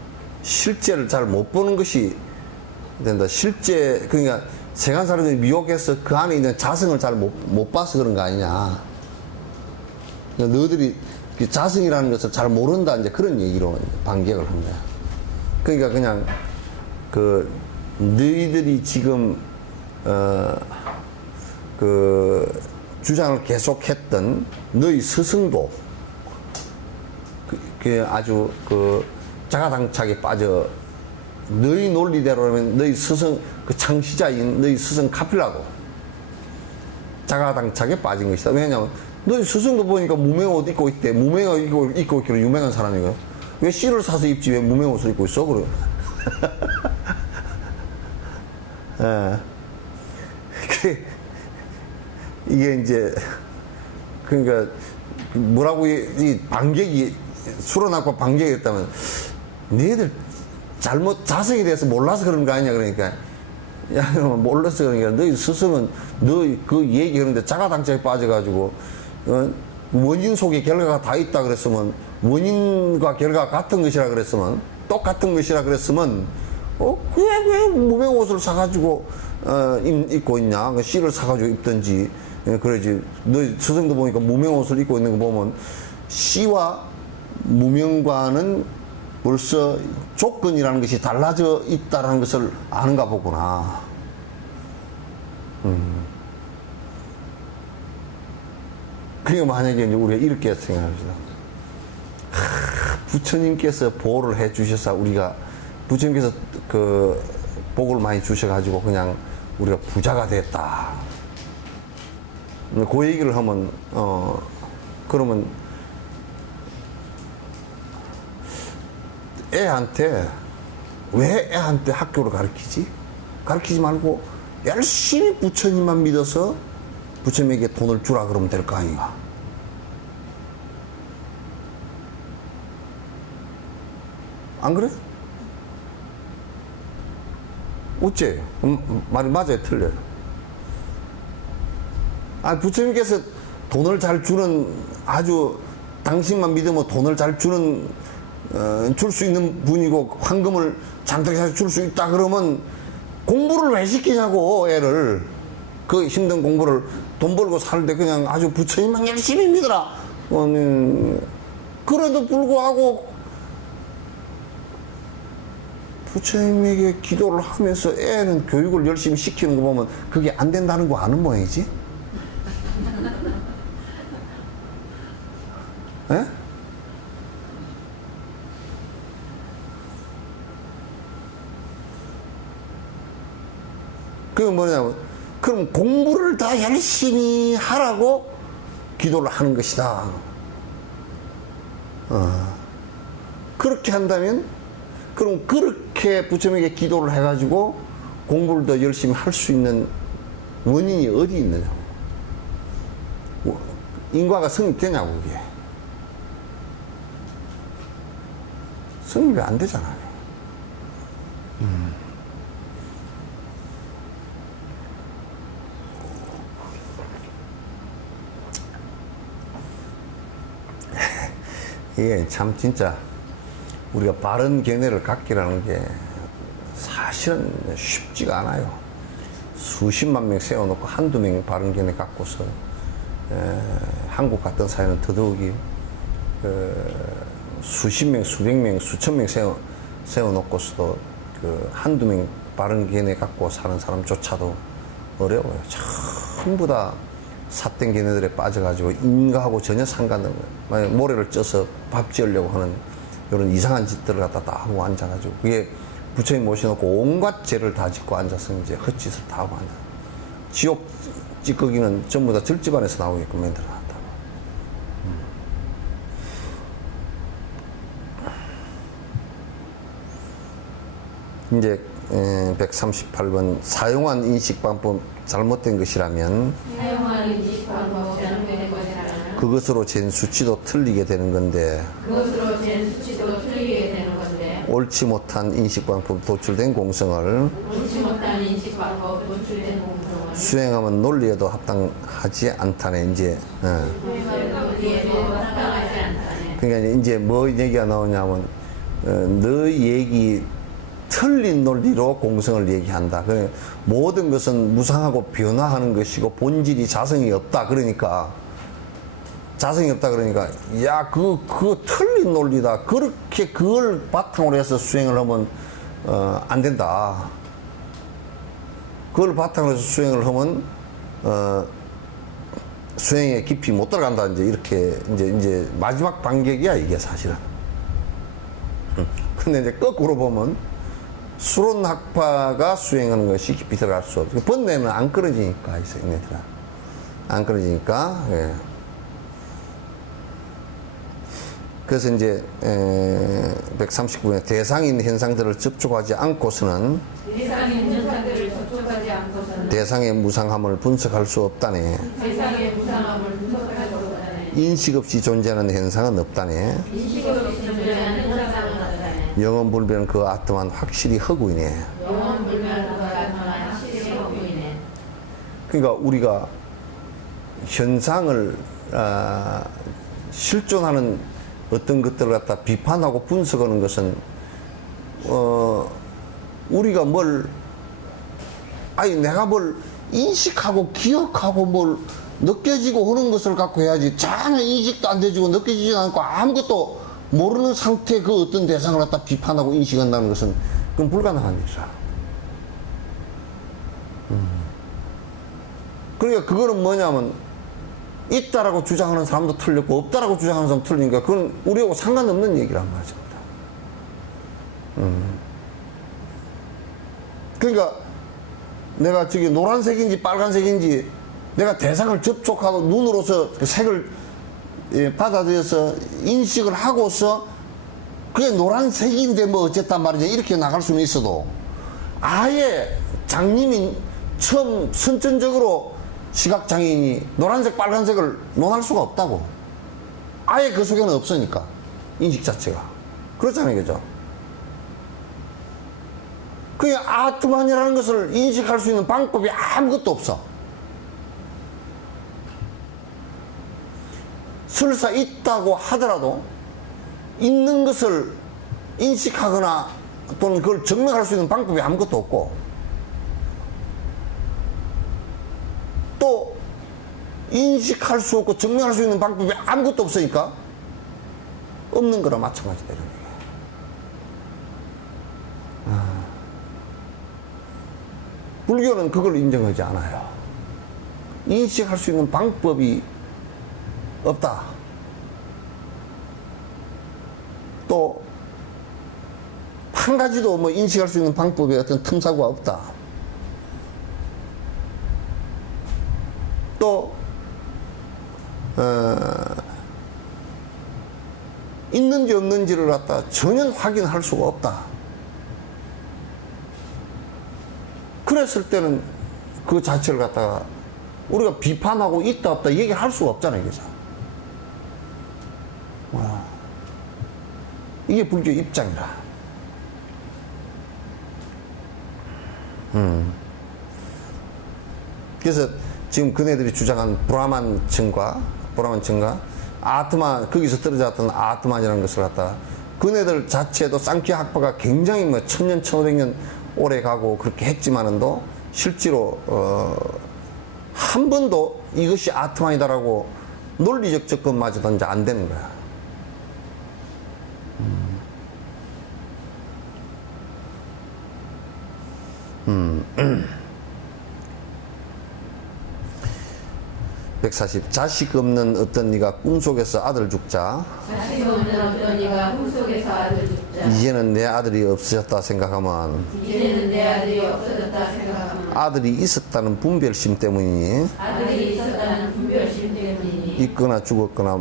실제를 잘 못 보는 것이 된다. 실제 그러니까 세간 사람들이 미혹해서 그 안에 있는 자성을 잘 못 봐서 그런 거 아니냐. 그러니까 너희들이 그 자성이라는 것을 잘 모른다 이제 그런 얘기로 반격을 한 거야. 그러니까 그냥 그 너희들이 지금 그 주장을 계속했던 너희 스승도 그 아주 그 자가당착에 빠져 너희 논리대로라면 너희 스승 그 창시자인 너희 스승 카필라도 자가당착에 빠진 것이다. 왜냐하면 너희 스승도 보니까 무명옷 입고 있대. 무명옷 입고 있기로 유명한 사람이거든. 왜 씨를 사서 입지 왜 무명옷을 입고 있어? 그래. 이게 이제 그러니까 뭐라고 이 반격이 수로나고 반격이었다면 너희들 잘못 자성에 대해서 몰라서 그런 거 아니냐 그러니까 야 몰라서 그러니까 너희 스승은 너희 그 얘기하는데 자가당착에 빠져가지고 원인 속에 결과가 다 있다 그랬으면 원인과 결과가 같은 것이라 그랬으면 똑같은 것이라 그랬으면 왜 무명옷을 사가지고 입고 있냐 그 씨를 사가지고 입든지 그러지. 너희 스승도 보니까 무명옷을 입고 있는 거 보면 씨와 무명과는 벌써 조건이라는 것이 달라져 있다는 것을 아는가 보구나. 그러니까 만약에 이제 우리가 이렇게 생각합시다. 부처님께서 보호를 해 주셔서 우리가 부처님께서 그 복을 많이 주셔가지고 그냥 우리가 부자가 됐다. 그 얘기를 하면 그러면 애한테 왜 애한테 학교를 가르치지? 가르치지 말고 열심히 부처님만 믿어서 부처님에게 돈을 주라 그러면 될 거 아닌가? 안 그래? 어째요? 말이 맞아요? 틀려요? 부처님께서 돈을 잘 주는 아주 당신만 믿으면 돈을 잘 주는 줄 수 있는 분이고 황금을 잔뜩 줄 수 있다 그러면 공부를 왜 시키냐고 애를 그 힘든 공부를 돈 벌고 살때 그냥 아주 부처님만 열심히 믿어라. 그래도 불구하고 부처님에게 기도를 하면서 애는 교육을 열심히 시키는 거 보면 그게 안 된다는 거 아는 모양이지? 예? 그게 뭐냐면, 그럼 공부를 다 열심히 하라고 기도를 하는 것이다. 그렇게 한다면, 그럼 그렇게 부처님에게 기도를 해가지고 공부를 더 열심히 할 수 있는 원인이 어디 있느냐고. 인과가 성립되냐고, 그게. 성립이 안 되잖아요. 이게 참 진짜 우리가 바른 견해를 갖기라는 게 사실은 쉽지가 않아요. 수십만 명 세워놓고 한두 명 바른 견해 갖고서 한국 같은 사회는 더더욱이 수십 명, 수백 명, 수천 명 세워놓고서도 그 한두 명 바른 견해 갖고 사는 사람조차도 어려워요. 전부 다 삿된 견해들에 빠져가지고 인과하고 전혀 상관없는, 만약 모래를 쪄서 밥 지으려고 하는 이런 이상한 짓들을 갖다 다 하고 앉아가지고, 그게 부처님 모셔놓고 온갖 죄를 다 짓고 앉아서 이제 헛짓을 다 하고 앉아. 지옥 찌꺼기는 전부 다 절집안에서 나오게끔 만들어 놨다고. 이제 138번 사용한 인식방법 잘못된 것이라면 사용한 인식방법 잘못된 것이라면 그것으로 잰 수치도 틀리게 되는 건데, 그것으로 잰 수치도 틀리게 되는 건데, 옳지 못한 인식방법 도출된 공성을 옳지 못한 인식방법 도출된 공성은 수행하면 논리에도 합당하지 않다네. 이제 논리에도 합당하지 않다네. 그러니까 이제 뭐 얘기가 나오냐면 너희 얘기 틀린 논리로 공성을 얘기한다. 모든 것은 무상하고 변화하는 것이고 본질이 자성이 없다. 그러니까 자성이 없다. 그러니까 야, 그거 틀린 논리다. 그렇게 그걸 바탕으로 해서 수행을 하면 안 된다. 그걸 바탕으로 해서 수행을 하면 수행에 깊이 못 들어간다. 이제 이렇게 이제 마지막 반격이야, 이게 사실은. 근데 이제 거꾸로 보면 수론학파가 수행하는 것이 깊이 들어갈 수 없어. 번뇌는 안 끊어지니까, 이 얘네들아. 안 끊어지니까, 예. 그래서 이제 139번에 대상인 현상들을 접촉하지 않고서는 대상인 현상들을 접촉하지 않고서는 대상의 무상함을 분석할 수 없다네. 대상의 무상함을 분석할 수 없다네. 인식 없이 존재하는 현상은 없다네. 인식 없이 존재하는 현상은 없다네. 영원불변은 그 아트만 확실히 허구이네. 영원불변 그 아트만 확실히 허구이네. 그러니까 우리가 현상을 실존하는 어떤 것들을 갖다 비판하고 분석하는 것은 우리가 내가 뭘 인식하고 기억하고 뭘 느껴지고 하는 것을 갖고 해야지. 전혀 인식도 안 되지고 느껴지지 않고 아무것도 모르는 상태의 그 어떤 대상을 갖다 비판하고 인식한다는 것은 그건 불가능한 일이라. 그러니까 그거는 뭐냐면 있다라고 주장하는 사람도 틀렸고 없다라고 주장하는 사람도 틀리니까 그건 우리하고 상관없는 얘기란 말입니다. 그러니까 내가 저기 노란색인지 빨간색인지 내가 대상을 접촉하고 눈으로서 그 색을 받아들여서 인식을 하고서 그게 노란색인데 뭐 어쨌단 말이지 이렇게 나갈 수는 있어도 아예 장님이 처음 선천적으로 시각장애인이 노란색 빨간색을 논할 수가 없다고. 아예 그 속에는 없으니까 인식 자체가 그렇잖아요, 그죠? 그게 아트만이라는 것을 인식할 수 있는 방법이 아무것도 없어. 설사 있다고 하더라도 있는 것을 인식하거나 또는 그걸 증명할 수 있는 방법이 아무것도 없고 또 인식할 수 없고 증명할 수 있는 방법이 아무것도 없으니까 없는 거랑 마찬가지다 이런 얘기예요. 불교는 그걸 인정하지 않아요. 인식할 수 있는 방법이 없다. 또 한 가지도 뭐 인식할 수 있는 방법의 어떤 틈사구가 없다. 또 있는지 없는지를 갖다 전혀 확인할 수가 없다. 그랬을 때는 그 자체를 갖다가 우리가 비판하고 있다 없다 얘기할 수가 없잖아요. 그죠? 이게 불교 입장이라. 그래서 지금 그네들이 주장한 브라만층과 아트만, 거기서 떨어졌던 아트만이라는 것을 갖다가 그네들 자체도 쌍키아 학파가 굉장히 뭐 1000년, 1500년 오래 가고 그렇게 했지만은도 실제로 한 번도 이것이 아트만이다라고 논리적 접근마저도 이제 안 되는 거야. (140) 자식 없는 어떤 이가 꿈속에서 아들 죽자 자식 없는 어떤 이가 꿈속에서 아들 죽자 이제는 내 아들이 없어졌다 생각하면 이제는 내 아들이 없어졌다 생각하면 아들이 있었다는 분별심 때문이니 아들이 있었다는 분별심 때문이니 있거나 죽었거나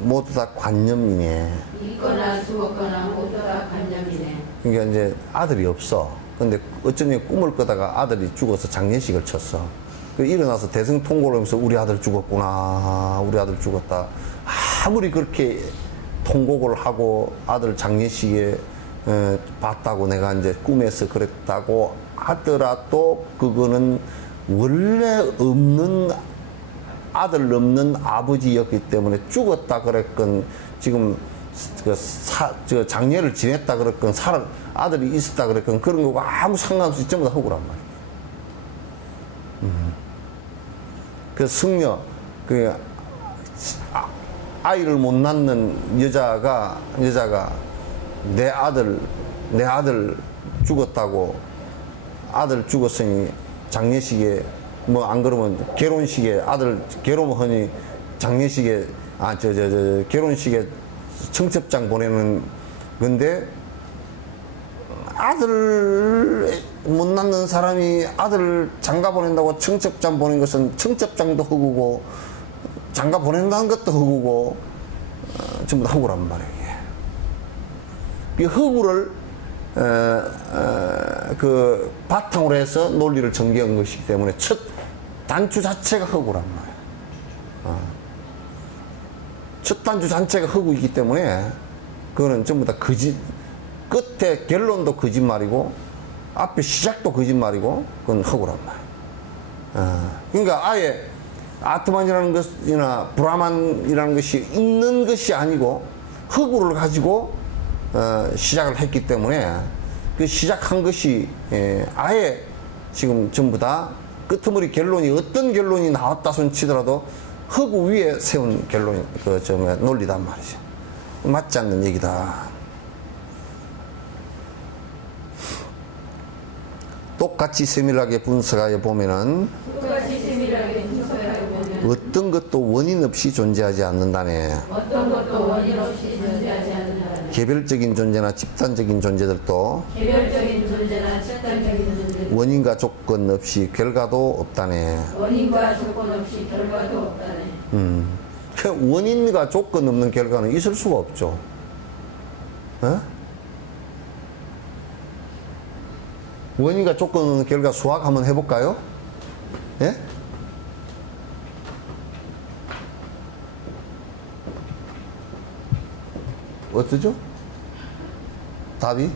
모두 다 관념이네. 있거나 죽었거나 모두 다 관념이네. 그러니까 이제 아들이 없어. 근데 어쩐지 꿈을 꿔다가 아들이 죽어서 장례식을 쳤어. 그 일어나서 대성통곡을 하면서 우리 아들 죽었구나, 우리 아들 죽었다. 아무리 그렇게 통곡을 하고 아들 장례식에 봤다고 내가 이제 꿈에서 그랬다고 하더라도 그거는 원래 없는 아들 없는 아버지였기 때문에 죽었다 그랬건 지금 저 장례를 지냈다 그랬건 아들이 있었다 그랬건 그런 거고 아무 상관없이 전부 다 허구란 말이에요. 그 승려 그 아이를 못 낳는 여자가 내 아들 죽었다고 아들 죽었으니 장례식에 뭐 안 그러면 결혼식에 아들 결혼하니 장례식에 결혼식에 청첩장 보내는 건데 아들 못 낳는 사람이 아들 장가 보낸다고 청첩장 보낸 것은 청첩장도 허구고 장가 보낸다는 것도 허구고 전부 다 허구란 말이에요. 이 허구를 그 바탕으로 해서 논리를 전개한 것이기 때문에 첫 단추 자체가 허구란 말이에요. 첫 단추 자체가 허구이기 때문에 그거는 전부 다 끝에 결론도 거짓말이고 앞에 시작도 거짓말이고 그건 허구란 말이에요. 그러니까 아예 아트만이라는 것이나 브라만이라는 것이 있는 것이 아니고 허구를 가지고 시작을 했기 때문에 그 시작한 것이 아예 지금 전부 다 끄트머리 결론이 어떤 결론이 나왔다 손 치더라도 허구 위에 세운 결론 논리단 말이죠. 맞지 않는 얘기다. 똑같이 세밀하게 분석하여 보면은 똑같이 세밀하게 분석하여 보면 어떤 것도 원인 없이 존재하지 않는다네. 어떤 것도 원인 없이 존재하지 않는다네. 개별적인 존재나 집단적인 존재들도 개별적인 존재나 집단적인 존재 원인과 조건 없이 결과도 없다네. 원인과 조건 없이 결과도 없다네. 그 원인과 조건 없는 결과는 있을 수가 없죠. 원인과 조건 없는 결과 수학 한번 해볼까요? 예? 어떠죠? 답이?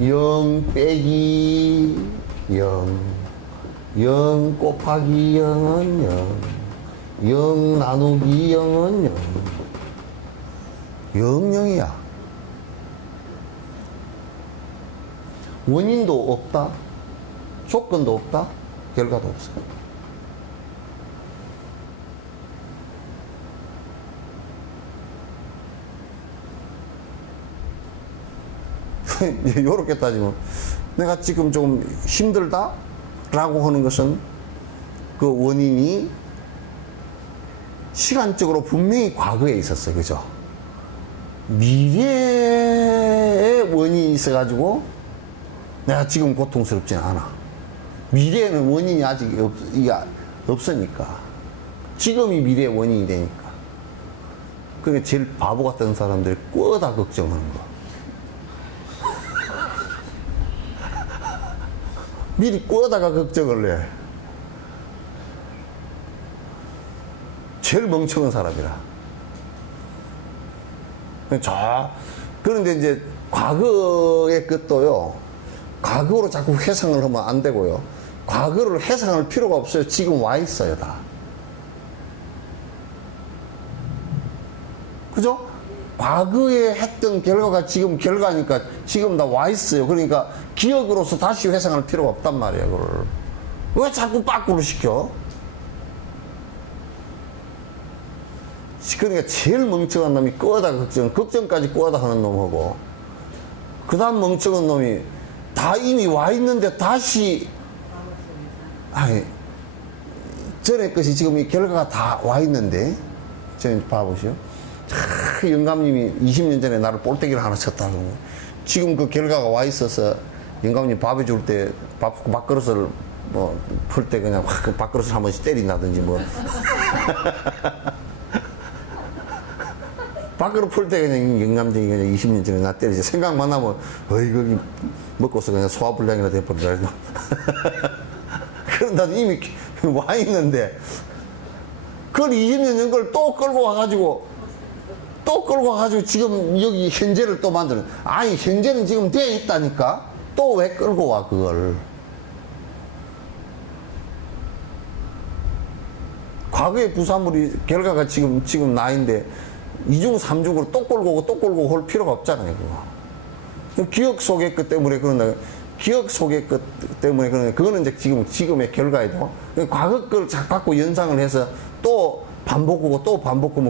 0 빼기 0 0 곱하기 0은 0 0 나누기 0은 0 0이야. 원인도 없다, 조건도 없다, 결과도 없어. 요렇게 따지면 내가 지금 좀 힘들다 라고 하는 것은 그 원인이 시간적으로 분명히 과거에 있었어요. 그죠? 미래의 원인이 있어가지고 내가 지금 고통스럽지 않아. 미래에는 원인이 아직 없으니까. 지금이 미래의 원인이 되니까. 그게 제일 바보 같은 사람들이 꿔다 걱정하는 거. 미리 꿔다가 걱정을 해. 제일 멍청한 사람이라. 그런데 이제 과거의 것도요, 과거로 자꾸 회상을 하면 안 되고요. 과거를 회상할 필요가 없어요. 지금 와 있어요, 다. 그죠? 과거에 했던 결과가 지금 결과니까 지금 다 와 있어요. 그러니까 기억으로서 다시 회상할 필요가 없단 말이에요, 그걸. 왜 자꾸 빠꾸로 시켜? 그러니까 제일 멍청한 놈이 끄어다 걱정까지 끄어다 하는 놈하고, 그 다음 멍청한 놈이 다 이미 와 있는데 다시, 아니, 전에 것이 지금 이 결과가 다 와 있는데, 저희 봐보시오. 영감님이 20년 전에 나를 볼때기를 하나 쳤다고. 지금 그 결과가 와 있어서 영감님 밥 해줄 때 밥그릇을 뭐 풀 때 그냥 확 그 밥그릇을 한 번씩 때린다든지 뭐. 밥그릇 풀 때 그냥 영감쟁이 그냥 20년 전에 나 때리지. 생각만 하면 어이 거기 먹고서 그냥 소화불량이나 돼버리다. 그런다 이미 와 있는데 그걸 20년 전 걸 또 끌고 와가지고 지금 여기 현재를 또 만드는. 아니 현재는 지금 돼 있다니까. 또 왜 끌고 와 그걸. 과거의 부산물이 결과가 지금 나인데 2중 3중으로 또 끌고 올 필요가 없잖아요 그거. 기억 속의 것 때문에 그런다. 기억 속의 것 때문에 그런다. 그거는 이제 지금의 결과에도 과거 걸 자꾸 연상을 해서 또 반복하고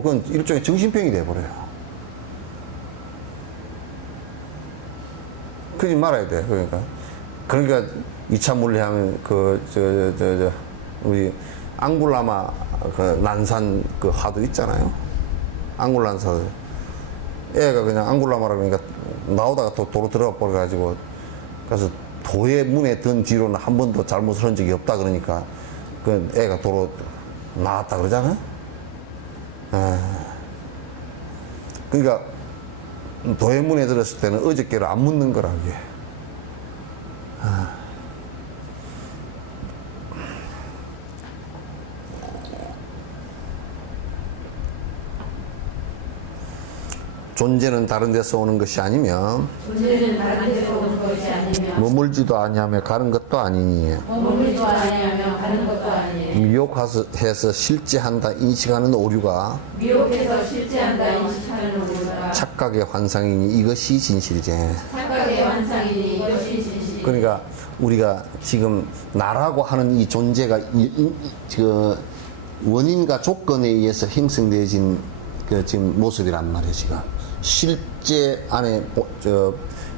그건 일종의 정신병이 돼버려요. 그러지 말아야 돼. 그러니까 2차 물리하면 우리 앙굴라마 그 난산 그 화두 있잖아요. 앙굴란산. 애가 그냥 앙굴라마라 그러니까 나오다가 도로 들어가 버려가지고 그래서 도의 문에 든 뒤로는 한 번도 잘못을 한 적이 없다 그러니까 그 애가 도로 나왔다 그러잖아요. 그러니까 도의 문에 들었을 때는 어저께를 안 묻는 거라 이게. 존재는 다른 데서 오는 것이 아니면 존재는 다른 데서 오는 것이 아니면 머물지도 아니하며 가는 것도 아니니 머물지도 아니하며 가는 것도 아니에요. 미혹해서 실제한다 인식하는 오류가 미혹해서 실제한다 인식하는 오류가 착각의 환상이니 이것이 진실이지. 착각의 환상이니 이것이 진실. 그러니까 우리가 지금 나라고 하는 이 존재가 그 원인과 조건에 의해서 형성되어진 그 지금 모습이란 말이에요. 지금 실제 안에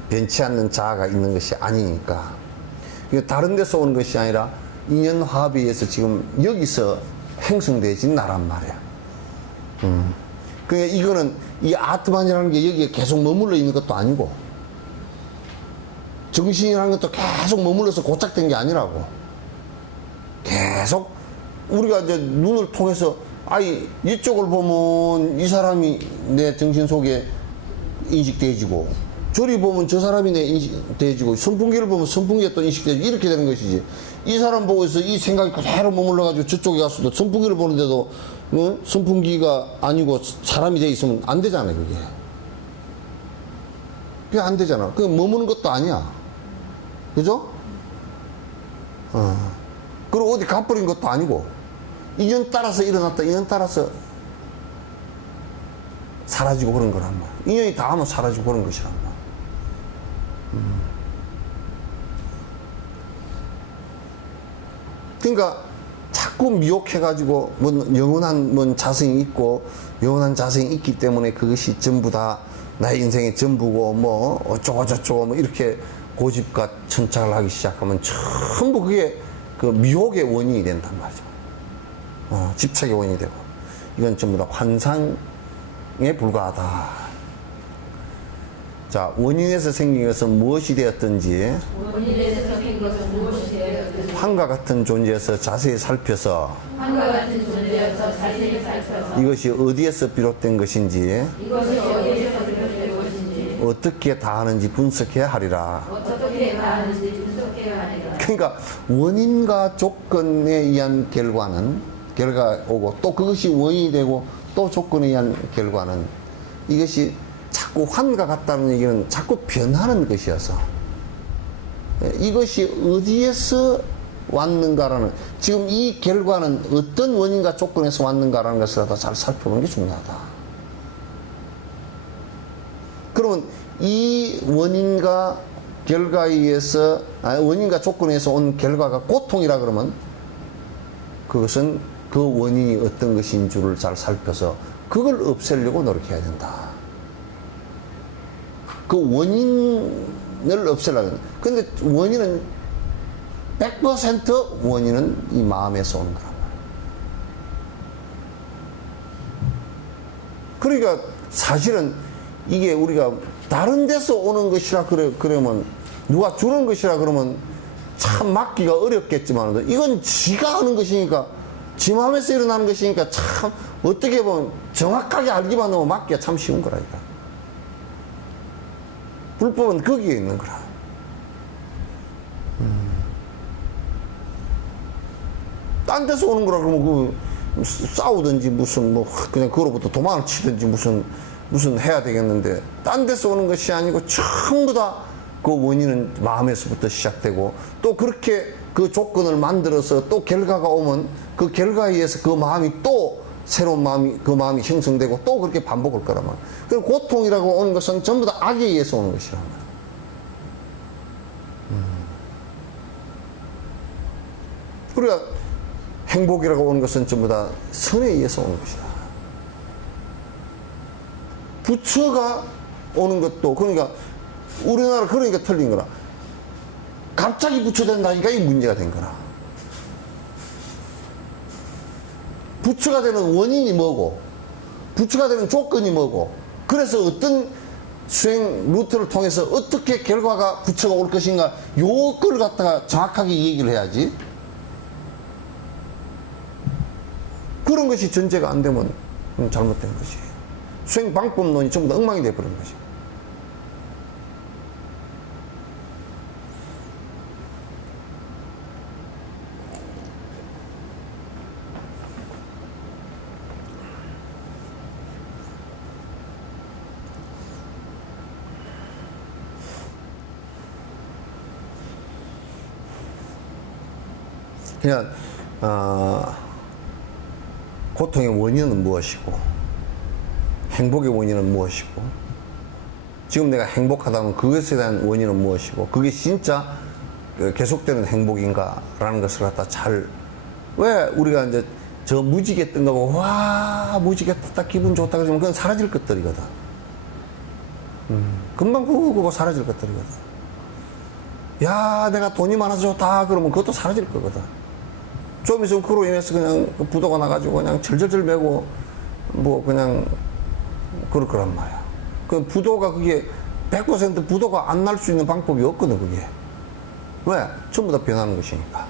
변치 않는 자아가 있는 것이 아니니까. 다른 데서 오는 것이 아니라 인연화합에 의해서 지금 여기서 형성되어진 나란 말이야. 그러니까 이거는 이 아트만이라는 게 여기에 계속 머물러 있는 것도 아니고 정신이라는 것도 계속 머물러서 고착된 게 아니라고. 계속 우리가 이제 눈을 통해서 아이 이쪽을 보면 이 사람이 내 정신 속에 인식돼지고 저리 보면 저 사람이 내 인식돼지고 선풍기를 보면 선풍기가 또 인식돼지고 이렇게 되는 것이지. 이 사람 보고 있어 이 생각이 그대로 머물러가지고 저쪽에 갔어도 선풍기를 보는데도 선풍기가 아니고 사람이 돼 있으면 안 되잖아요 그게. 그게 안 되잖아. 그게 머무는 것도 아니야. 그죠? 그리고 어디 가버린 것도 아니고 인연 따라서 일어났다 인연 따라서 사라지고 그런 거란 말이야. 인연이 닿으면 사라지고 그런 것이란 말이야. 그러니까 자꾸 미혹해가지고 뭐 영원한 뭐 자성이 있고 영원한 자성이 있기 때문에 그것이 전부 다 나의 인생의 전부고 뭐 어쩌고 저쩌고 뭐 이렇게 고집과 천착을 하기 시작하면 전부 그게 그 미혹의 원인이 된단 말이죠. 집착의 원인이 되고 이건 전부 다 환상에 불과하다. 자, 원인에서 생긴 것은 무엇이 되었든지 원인에서 생긴 것은 무엇이 되었든지 환과 같은 존재에서 자세히 살펴서 환과 같은 존재여서 자세히 살펴서 이것이 어디에서 비롯된 것인지 이것이 어디에서 비롯된 것인지 어떻게 다하는지 분석해야 하리라. 어떻게 다하는지 분석해야 하리라. 그러니까 원인과 조건에 의한 결과가 오고 또 그것이 원인이 되고 또 조건에 의한 결과는 이것이 자꾸 환과 같다는 얘기는 자꾸 변하는 것이어서 이것이 어디에서 왔는가라는 지금 이 결과는 어떤 원인과 조건에서 왔는가라는 것을 더 잘 살펴보는 게 중요하다. 그러면 이 원인과 결과에 의해서 원인과 조건에서 온 결과가 고통이라 그러면 그것은 그 원인이 어떤 것인 줄을 잘 살펴서 그걸 없애려고 노력해야 된다. 그 원인을 없애려고 한다. 근데 원인은 100% 원인은 이 마음에서 오는 거란 말이야. 그러니까 사실은 이게 우리가 다른 데서 오는 것이라 그러면 누가 주는 것이라 그러면 참 막기가 어렵겠지만 이건 지가 하는 것이니까 지 마음에서 일어나는 것이니까 참 어떻게 보면 정확하게 알기만 하면 막기가 참 쉬운 거라니까. 불법은 거기에 있는 거라. 딴 데서 오는 거라 그러면 싸우든지 무슨 그냥 그로부터 도망을 치든지 무슨 해야 되겠는데 딴 데서 오는 것이 아니고 전부 다 그 원인은 마음에서부터 시작되고 또 그렇게 그 조건을 만들어서 또 결과가 오면 그 결과에 의해서 그 마음이 또 새로운 마음이 형성되고 또 그렇게 반복할 거란 말이야. 그리고 고통이라고 오는 것은 전부 다 악에 의해서 오는 것이란 말이야. 그러니까 행복이라고 오는 것은 전부 다 선에 의해서 오는 것이다. 부처가 오는 것도 그러니까 우리나라 그러니까 틀린 거라. 갑자기 부처된다니까 이 문제가 된 거라. 부처가 되는 원인이 뭐고 부처가 되는 조건이 뭐고 그래서 어떤 수행 루트를 통해서 어떻게 결과가 부처가 올 것인가 요걸 갖다가 정확하게 얘기를 해야지. 그런 것이 전제가 안 되면 잘못된 것이. 수행 방법론이 전부 다 엉망이 되어버린 것이. 그냥 고통의 원인은 무엇이고 행복의 원인은 무엇이고 지금 내가 행복하다면 그것에 대한 원인은 무엇이고 그게 진짜 계속되는 행복인가 라는 것을 갖다 왜 우리가 이제 저 무지개 뜬 거 보고 와 무지개 떴다 기분 좋다 그러면 그건 사라질 것들이거든. 금방 그거 사라질 것들이거든. 야 내가 돈이 많아서 좋다 그러면 그것도 사라질 거거든. 좀 있으면 그로 인해서 그냥 부도가 나가지고 그냥 절절절 매고 그냥 그럴 거란 말이야. 그 부도가 그게 100% 부도가 안 날 수 있는 방법이 없거든 그게. 왜? 전부 다 변하는 것이니까.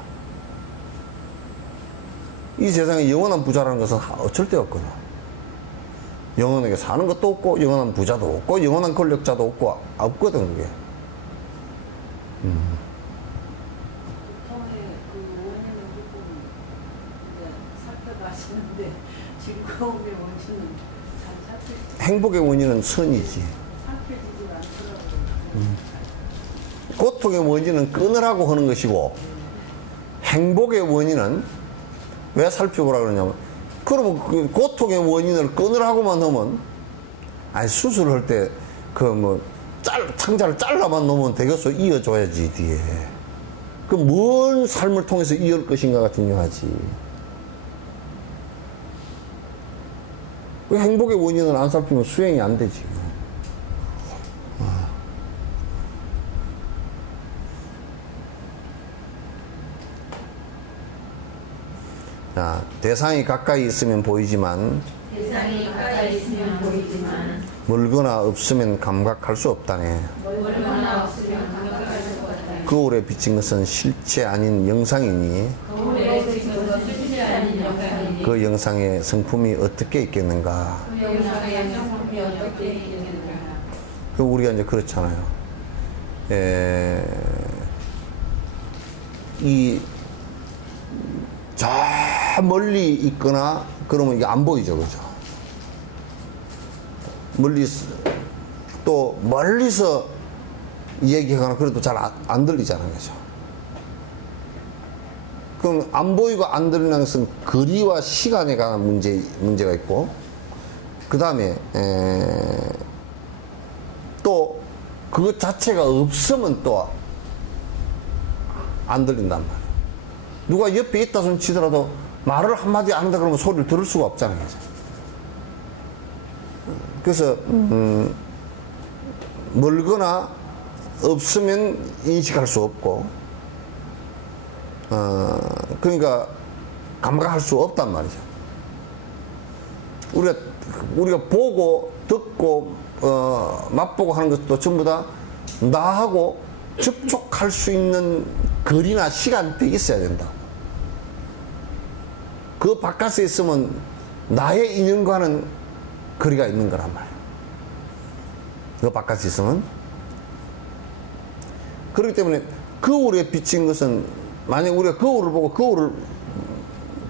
이 세상에 영원한 부자라는 것은 절대 없거든. 영원하게 사는 것도 없고 영원한 부자도 없고 영원한 권력자도 없거든 그게. 살펴가시는데 즐거움의 원인은 잘 행복의 원인은 선이지. 살펴지지 않더라고요. 고통의 원인은 끊으라고 하는 것이고 행복의 원인은 왜 살펴보라 그러냐면 그러면 그 고통의 원인을 끊으라고만 하면 아니 수술할 때 창자를 잘라만 놓으면 되겠어. 이어줘야지 뒤에. 그 뭔 삶을 통해서 이을 것인가가 중요하지. 그 행복의 원인을 안 살피면 수행이 안 되지. 자, 대상이 가까이 있으면 보이지만 대상이 가까이 있으면 보이지만 멀거나 없으면 감각할 수 없다네. 멀거나 없으면 감각할 수 없다. 거울에 비친 것은 실체 아닌 영상이니 거울에 비친 것은 실제 아닌 영상이니 그 영상의 성품이 어떻게 있겠는가. 그 영상의 성품이 어떻게 있겠는가. 그 우리가 이제 그렇잖아요. 저 멀리 있거나 그러면 이게 안 보이죠, 그죠? 또 멀리서 얘기하거나 그래도 잘 안 들리잖아요, 그죠? 그럼 안 보이고 안 들리는 것은 거리와 시간에 관한 문제가 있고, 그 다음에 또 그것 자체가 없으면 또 안 들린단 말이에요. 누가 옆에 있다 손 치더라도 말을 한마디 안 한다 그러면 소리를 들을 수가 없잖아요. 그래서 멀거나 없으면 인식할 수 없고 그러니까 감각할 수 없단 말이죠. 우리가 보고 듣고 맛보고 하는 것도 전부 다 나하고 접촉할 수 있는 거리나 시간대에 있어야 된다. 그 바깥에 있으면 나의 인연과는 거리가 있는 거란 말이에요. 그 바깥에 있으면. 그렇기 때문에 거울에 비친 것은, 만약 우리가 거울을 보고 거울을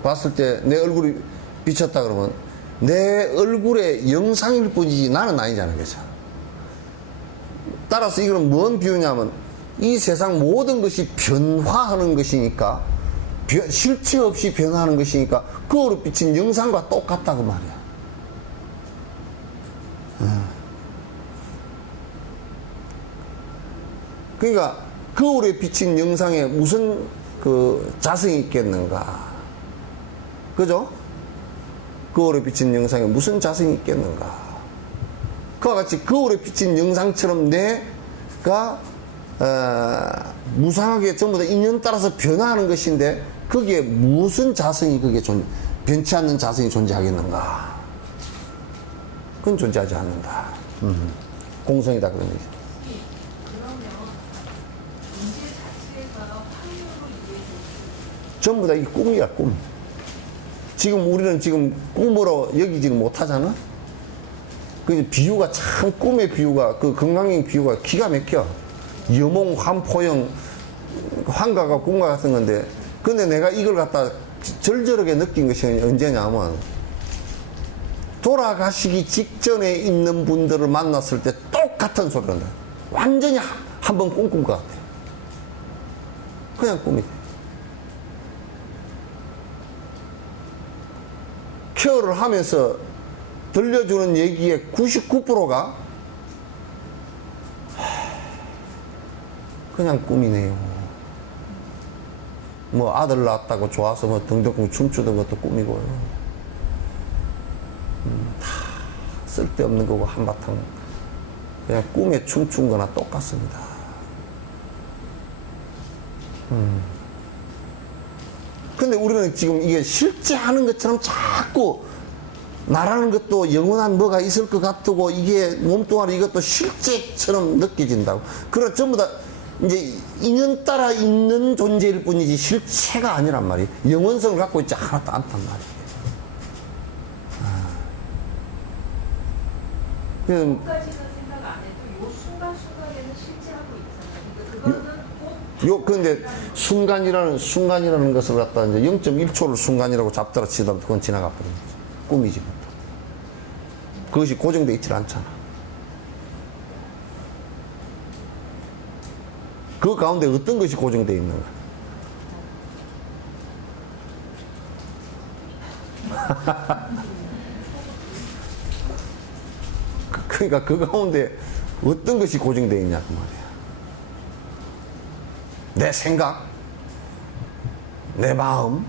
봤을 때 내 얼굴이 비쳤다 그러면 내 얼굴의 영상일 뿐이지 나는 아니잖아요. 그죠? 따라서 이거는 뭔 비유냐면 이 세상 모든 것이 변화하는 것이니까, 실체 없이 변화하는 것이니까 거울에 비친 영상과 똑같다고 말이야. 그러니까 거울에 비친 영상에 무슨 그 자성이 있겠는가? 그죠? 거울에 비친 영상에 무슨 자성이 있겠는가? 그와 같이 거울에 비친 영상처럼 내가 무상하게 전부 다 인연 따라서 변화하는 것인데 거기에 무슨 자성이 변치 않는 자성이 존재하겠는가? 그건 존재하지 않는다. 공성이다 그런 얘기죠. 그러면 존재 자체가 확률로 이해되는 전부 다 이 꿈이야, 꿈. 지금 우리는 지금 꿈으로 여기지 못하잖아? 그 비유가 참, 꿈의 비유가, 그 건강형 비유가 기가 막혀. 여몽, 환포형, 환가가 꿈과 같은 건데, 근데 내가 이걸 갖다 절절하게 느낀 것이 언제냐면, 돌아가시기 직전에 있는 분들을 만났을 때 똑같은 소리를 한다. 완전히 한 번 꿈꾼 것 같아. 그냥 꿈이다. 케어를 하면서 들려주는 얘기의 99%가 그냥 꿈이네요. 뭐 아들 낳았다고 좋아서 뭐 등등등 춤추던 것도 꿈이고요. 다 쓸데없는 거고 한바탕 그냥 꿈에 춤춘 거나 똑같습니다. 근데 우리는 지금 이게 실제 하는 것처럼 자꾸 나라는 것도 영원한 뭐가 있을 것 같고 이게 몸뚱아리 이것도 실제처럼 느껴진다고. 그래 전부 다 이제 인연 따라 있는 존재일 뿐이지 실체가 아니란 말이에요. 영원성을 갖고 있지 하나도 않단 말이에요. 것까지는 생각 안 해도 요 순간순간에는 실제하고 있잖아요. 그러니까 그거는 꼭 근데 순간이라는 것을 갖다 이제 0.1초를 순간이라고 잡더라 치더라도 그건 지나가 버리는 거죠. 꿈이지. 그것이 고정되어 있질 않잖아. 그 가운데 어떤 것이 고정되어 있는가? 그러니까 그 가운데 어떤 것이 고정되어 있냐 그 말이야. 내 생각, 내 마음,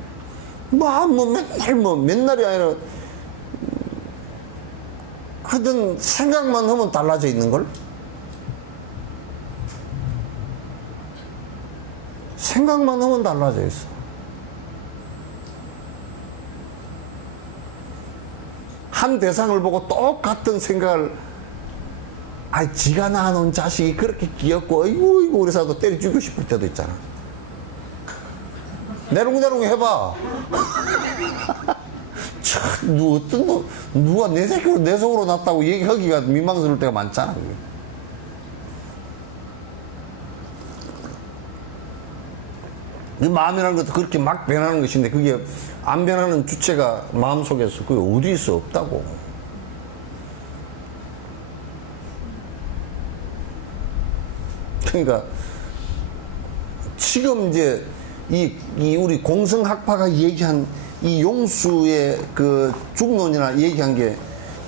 맨날이 아니라 하여튼 생각만 하면 달라져 있는걸? 생각만 하면 달라져 있어. 한 대상을 보고 똑같은 생각을, 아, 지가 낳아놓은 자식이 그렇게 귀엽고, 어이구, 어이구, 그래서도 때려 죽이고 싶을 때도 있잖아. 내롱내롱 해봐. 참, 누가 내 새끼로 내 속으로 났다고 얘기하기가 민망스러울 때가 많잖아. 그게. 이 마음이라는 것도 그렇게 막 변하는 것인데, 그게 안 변하는 주체가 마음속에서 그게 어디 있어? 없다고. 그러니까 지금 이제 이 우리 공성학파가 얘기한 이 용수의 그 중론이나 얘기한 게,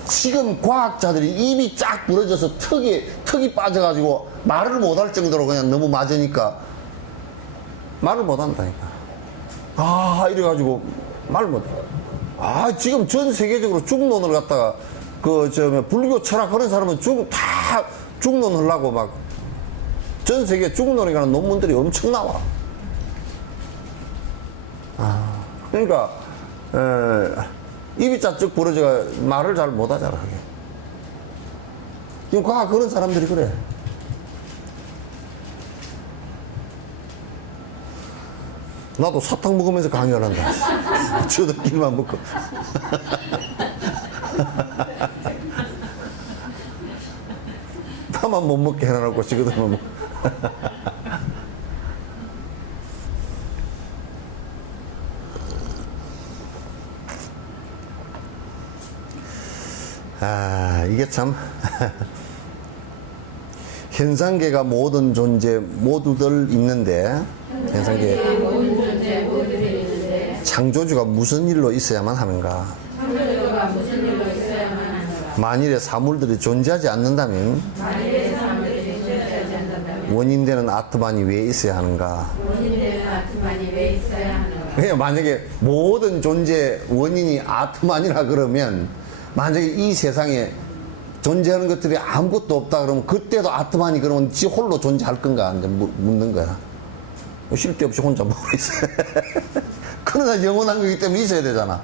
지금 과학자들이 입이 쫙 부러져서 턱이 빠져가지고 말을 못할 정도로 그냥 너무 맞으니까 말을 못한다니까. 아, 이래가지고 말을 못해. 아, 지금 전 세계적으로 중론을 갖다가 불교 철학 그런 사람은 다 중론하려고 막 전 세계 중론에 관한 논문들이 엄청 나와. 아, 그러니까 입이 쫙쭉 부러져가 말을 잘 못하잖아. 그게. 지금 과학 그런 사람들이 그래. 나도 사탕 먹으면서 강의를 한다. 저들끼리만 먹고. 나만 못 먹게 해놔놓고 지그들만 먹고. 아, 이게 참 현상계가 모든 존재 모두들 있는데, 현상계 모든 존재 모두들이 있는데 창조주가 무슨 일로 있어야만 하는가? 창조주가 무슨 일로 있어야만 하는가? 만일에 사물들이 존재하지 않는다면 만일의 사람들이 존재하지 않는다면 원인되는 아트만이 왜 있어야 하는가? 원인되는 아트만이 왜 있어야 하는가? 그냥 만약에 모든 존재 원인이 아트만이라 그러면, 만약에 이 세상에 존재하는 것들이 아무것도 없다 그러면 그때도 아트만이 그러면 지 홀로 존재할 건가? 이제 묻는 거야. 쓸데없이 혼자 먹고 있어. 그러나 영원한 거기 때문에 있어야 되잖아.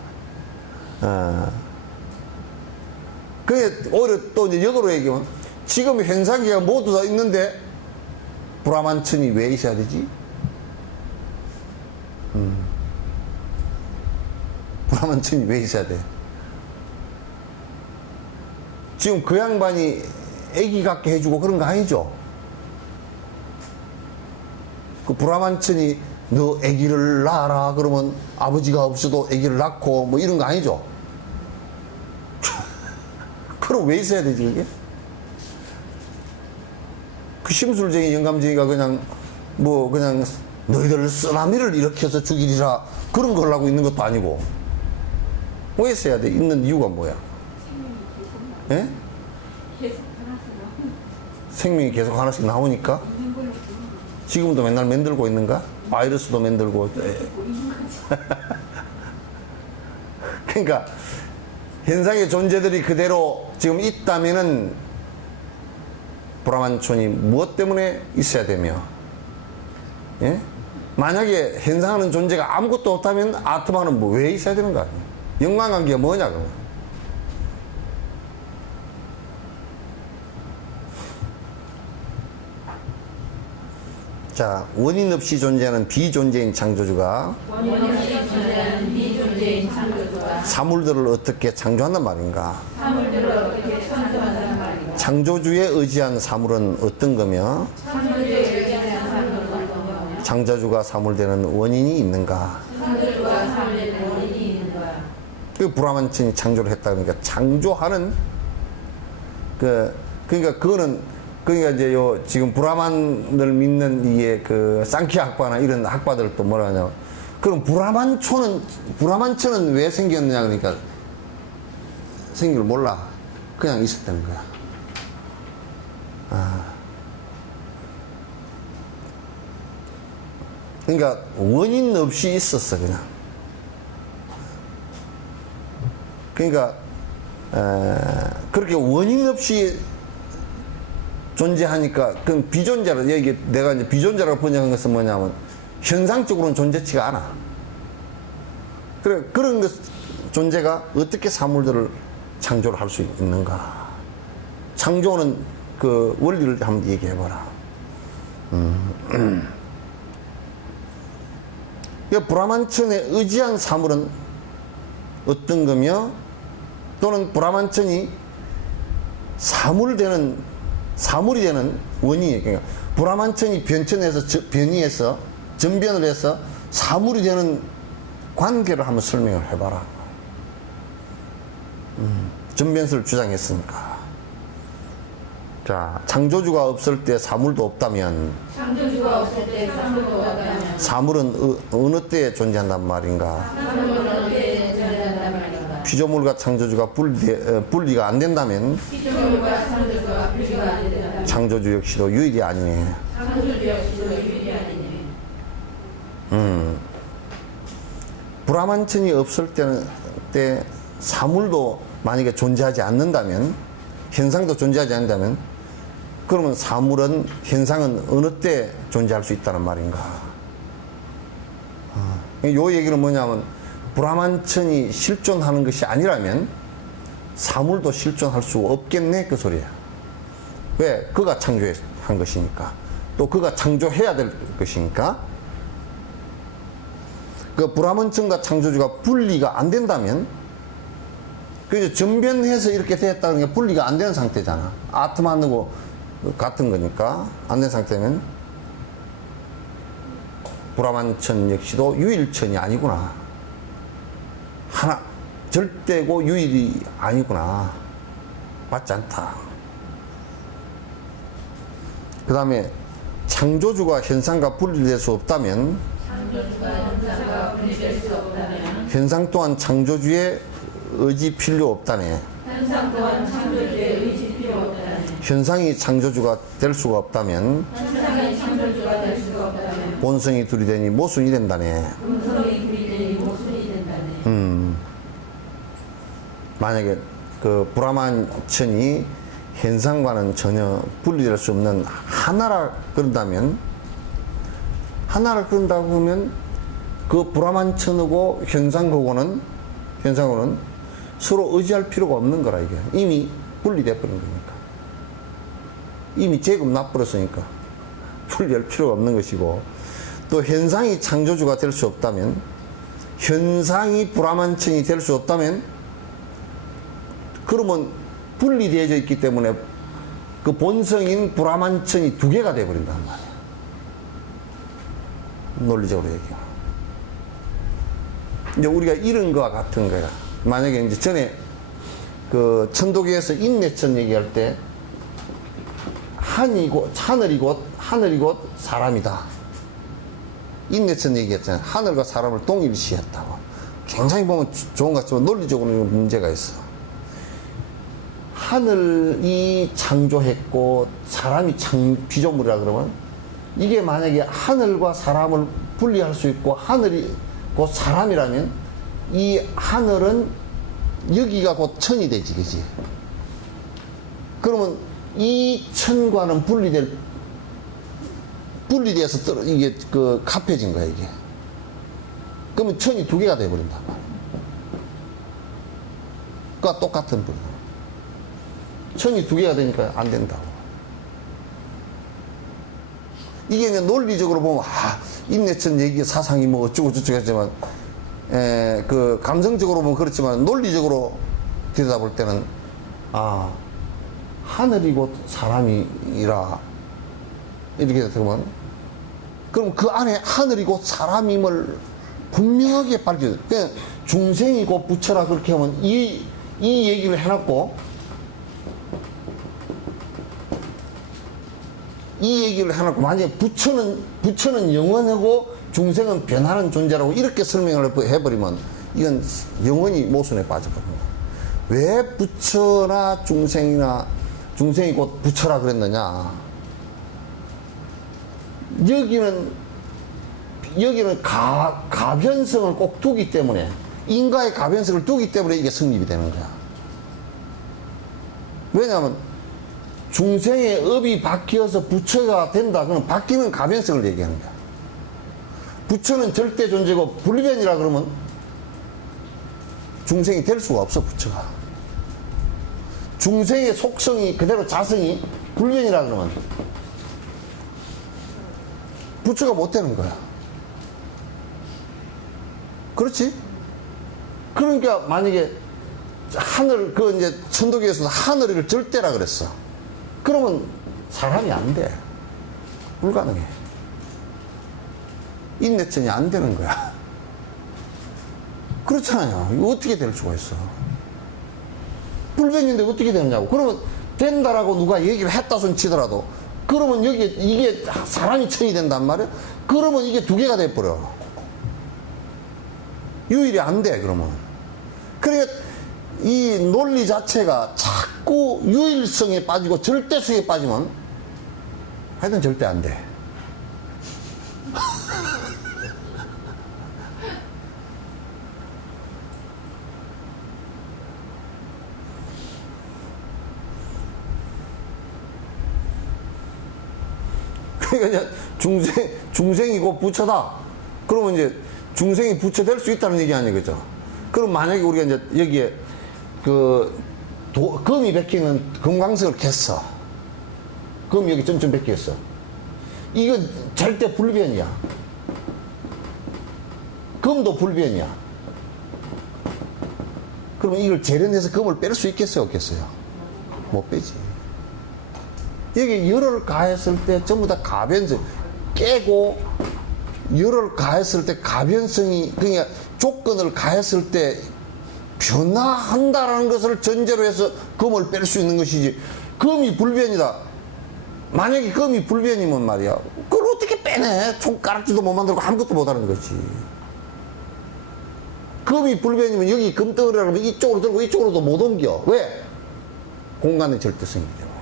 그게 오히려 또 이제 역으로 얘기하면, 지금 현상계가 모두 다 있는데 브라만천이 왜 있어야 되지? 브라만천이 왜 있어야 돼? 지금 그 양반이 애기 갖게 해주고 그런 거 아니죠? 그 브라만천이 너 애기를 낳아라 그러면 아버지가 없어도 애기를 낳고 뭐 이런 거 아니죠? 그럼 왜 있어야 되지 그게? 그 심술쟁이 영감쟁이가 그냥 너희들 쓰나미를 일으켜서 죽이리라 그런 걸 하고 있는 것도 아니고, 왜 있어야 돼? 있는 이유가 뭐야? 예? 계속 하나씩 나오는 생명이 계속 하나씩 나오니까? 걸로 지금도 맨날 만들고 있는가? 바이러스도 만들고. 그러니까 현상의 존재들이 그대로 지금 있다면은 브라만촌이 무엇 때문에 있어야 되며, 예? 만약에 현상하는 존재가 아무것도 없다면 아트만은 뭐 왜 있어야 되는 거 아니에요? 연관관계가 뭐냐 그러면. 자, 원인 없이 존재하는 비존재인 창조주가 원인 없이 존재하는 비존재인 창조주가 사물들을 어떻게 창조한단 말인가? 사물들을 어떻게 창조한단 말인가? 창조주에 의지한 사물은 어떤 거며, 창조주에 의지하는 사물은 어떤 거며? 창조주가 사물되는 원인이 있는가? 창조주가 사물되는 원인이 있는가? 그 브라만천이 창조를 했다 그러니까 창조하는 그러니까 그거는, 그러니까 이제 지금 브라만을 믿는 이게 쌍키아 학파나 이런 학파들 또 뭐라 하냐. 그럼 브라만천은 왜 생겼느냐 그러니까 생길 몰라. 그냥 있었다는 거야. 그러니까 원인 없이 있었어 그냥. 그러니까 그렇게 원인 없이 존재하니까 그건 비존재라. 이게 내가 이제 비존재라고 번역한 것은 뭐냐면 현상적으로는 존재치가 않아. 그래 그런 것 존재가 어떻게 사물들을 창조를 할 수 있는가? 창조는 그 원리를 한번 얘기해봐라. 브라만천에 의지한 사물은 어떤 거며, 또는 브라만천이 사물이 되는 원인이에요. 그러니까 브라만천이 변이해서 전변을 해서 사물이 되는 관계를 한번 설명을 해봐라. 전변설을 주장했으니까. 자, 창조주가 없을 때 사물도 없다면, 창조주가 없을 때 사물도 없다면 사물은 어느 때에 존재한단 말인가? 사물은 어디에 존재한단 말인가? 피조물과 창조주가 분리가 안 된다면 피조물과 창조주가 분리가 안 된다면 창조주 역시도 유일이 아니네. 창조주 역시도 유일이 아니네. 브라만천이 없을 때 사물도 만약에 존재하지 않는다면, 현상도 존재하지 않는다면, 그러면 사물은, 현상은 어느 때 존재할 수 있다는 말인가? 요 얘기는 뭐냐면, 브라만천이 실존하는 것이 아니라면 사물도 실존할 수 없겠네, 그 소리야. 왜? 그가 창조한 것이니까. 또 그가 창조해야 될 것이니까. 그 브라만천과 창조주가 분리가 안 된다면, 그래서 전변해서 이렇게 됐다는 게 분리가 안 되는 상태잖아. 아tom하고 같은 거니까. 안 된 상태면 브라만천 역시도 유일천이 아니구나. 하나, 절대고 유일이 아니구나. 맞지 않다. 그 다음에 창조주가 현상과 분리될 수 없다면, 창조주가 현상과 분리될 수 없다면 현상 또한 창조주의 의지 필요 없다네. 현상 또한 창조주의 의지 필요 없다네. 현상이 창조주가 될 수가 없다면 현상이 창조주가 될 수가 없다면 본성이 둘이 되니 모순이 된다네. 본성이 분리되니 모순이 된다네. 만약에 그 브라만천이 현상과는 전혀 분리될 수 없는 하나라 그런다면, 하나를 그런다고 하면 그 브라만천하고 현상하고는 서로 의지할 필요가 없는 거라. 이게 이미 분리돼 버린 거니까. 이미 제금 납버렸으니까 분리할 필요가 없는 것이고, 또 현상이 창조주가 될 수 없다면, 현상이 브라만천이 될 수 없다면, 그러면 분리되어져 있기 때문에 그 본성인 브라만천이 두 개가 되어버린단 말이야. 논리적으로 얘기하면. 이제 우리가 이런 거와 같은 거야. 만약에 이제 전에 그 천도교에서 인내천 얘기할 때 하늘이 곧 사람이다. 인내천 얘기했잖아요. 하늘과 사람을 동일시했다고. 굉장히 보면 좋은 것 같지만 논리적으로는 문제가 있어. 하늘이 창조했고 사람이 피조물이라 그러면, 이게 만약에 하늘과 사람을 분리할 수 있고 하늘이 곧 사람이라면, 이 하늘은 여기가 곧 천이 되지, 그지? 그러면 이 천과는 분리돼서 이게 그 갚여진 거야, 이게. 그러면 천이 두 개가 돼버린단 말이야. 그러니까 똑같은 분. 천이 두 개가 되니까 안 된다고. 이게 그냥 논리적으로 보면, 인내천 얘기, 사상이 뭐 어쩌고저쩌고 했지만, 그 감성적으로 보면 그렇지만, 논리적으로 들여다볼 때는, 하늘이 곧 사람이라, 이렇게 되면, 그럼 그 안에 하늘이 곧 사람임을 분명하게 밝혀줘. 그냥 중생이 곧 부처라 그렇게 하면 이 얘기를 해놨고, 만약에 부처는 영원하고 중생은 변하는 존재라고 이렇게 설명을 해버리면 이건 영원히 모순에 빠져버립니다. 왜 부처나 중생이 곧 부처라 그랬느냐? 여기는 가변성을 꼭 두기 때문에, 인과의 가변성을 두기 때문에 이게 성립이 되는 거야. 왜냐하면 중생의 업이 바뀌어서 부처가 된다. 그러면 바뀌면 가변성을 얘기하는 거야. 부처는 절대 존재고 불변이라 그러면 중생이 될 수가 없어, 부처가. 중생의 속성이 그대로 자성이 불변이라 그러면 부처가 못 되는 거야. 그렇지? 그러니까 만약에 하늘, 그 이제 천도교에서는 하늘을 절대라 그랬어. 그러면 사람이 안 돼. 불가능해. 인내천이 안 되는 거야. 그렇잖아요. 이거 어떻게 될 수가 있어. 불변인데 어떻게 되느냐고. 그러면 된다라고 누가 얘기를 했다 손 치더라도 그러면 여기 이게 사람이 천이 된단 말이야. 그러면 이게 두 개가 돼버려. 유일이 안 돼. 그러면 그러니까 이 논리 자체가 자꾸 유일성에 빠지고 절대성에 빠지면 하여튼 절대 안 돼. 그러니까 이제 중생이고 부처다. 그러면 이제 중생이 부처 될 수 있다는 얘기 아니에요, 그죠? 그럼 만약에 우리가 이제 여기에 금이 베끼는 금광석을 캤어. 그럼 여기 점점 베꼈어. 이건 절대 불변이야. 금도 불변이야. 그러면 이걸 재련해서 금을 뺄 수 있겠어요, 없겠어요? 못 빼지. 여기 열을 가했을 때 전부 다 가변성, 깨고 열을 가했을 때 가변성이, 그러니까 조건을 가했을 때 변화한다라는 것을 전제로 해서 금을 뺄 수 있는 것이지. 금이 불변이다. 만약에 금이 불변이면 말이야, 그걸 어떻게 빼내? 손가락질도 못 만들고 아무것도 못 하는 거지. 금이 불변이면 여기 금덩어리라고 하면 이쪽으로 들고 이쪽으로도 못 옮겨. 왜? 공간의 절대성이기 때문에.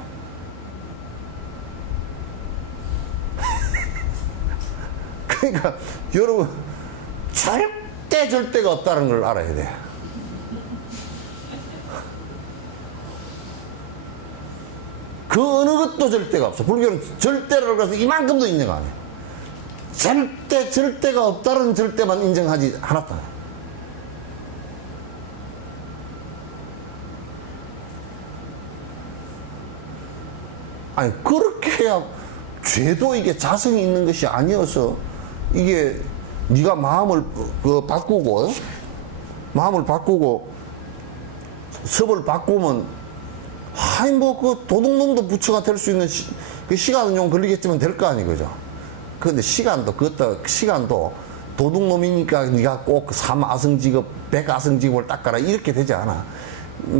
그러니까 여러분 절대가 없다는 걸 알아야 돼. 그 어느 것도 절대가 없어. 불교는 절대를 가서 이만큼도 인정 안 해. 절대가 없다는 절대만 인정하지 않았다. 아니 그렇게 해야 죄도 이게 자성이 있는 것이 아니어서 이게 네가 마음을 바꾸고 섭을 바꾸면 아니 뭐 그 도둑놈도 부처가 될 수 있는 그 시간은 좀 걸리겠지만 될 거 아니 그죠? 그런데 시간도 도둑놈이니까 네가 꼭 3아승직업 100아승직업을 닦아라 이렇게 되지 않아.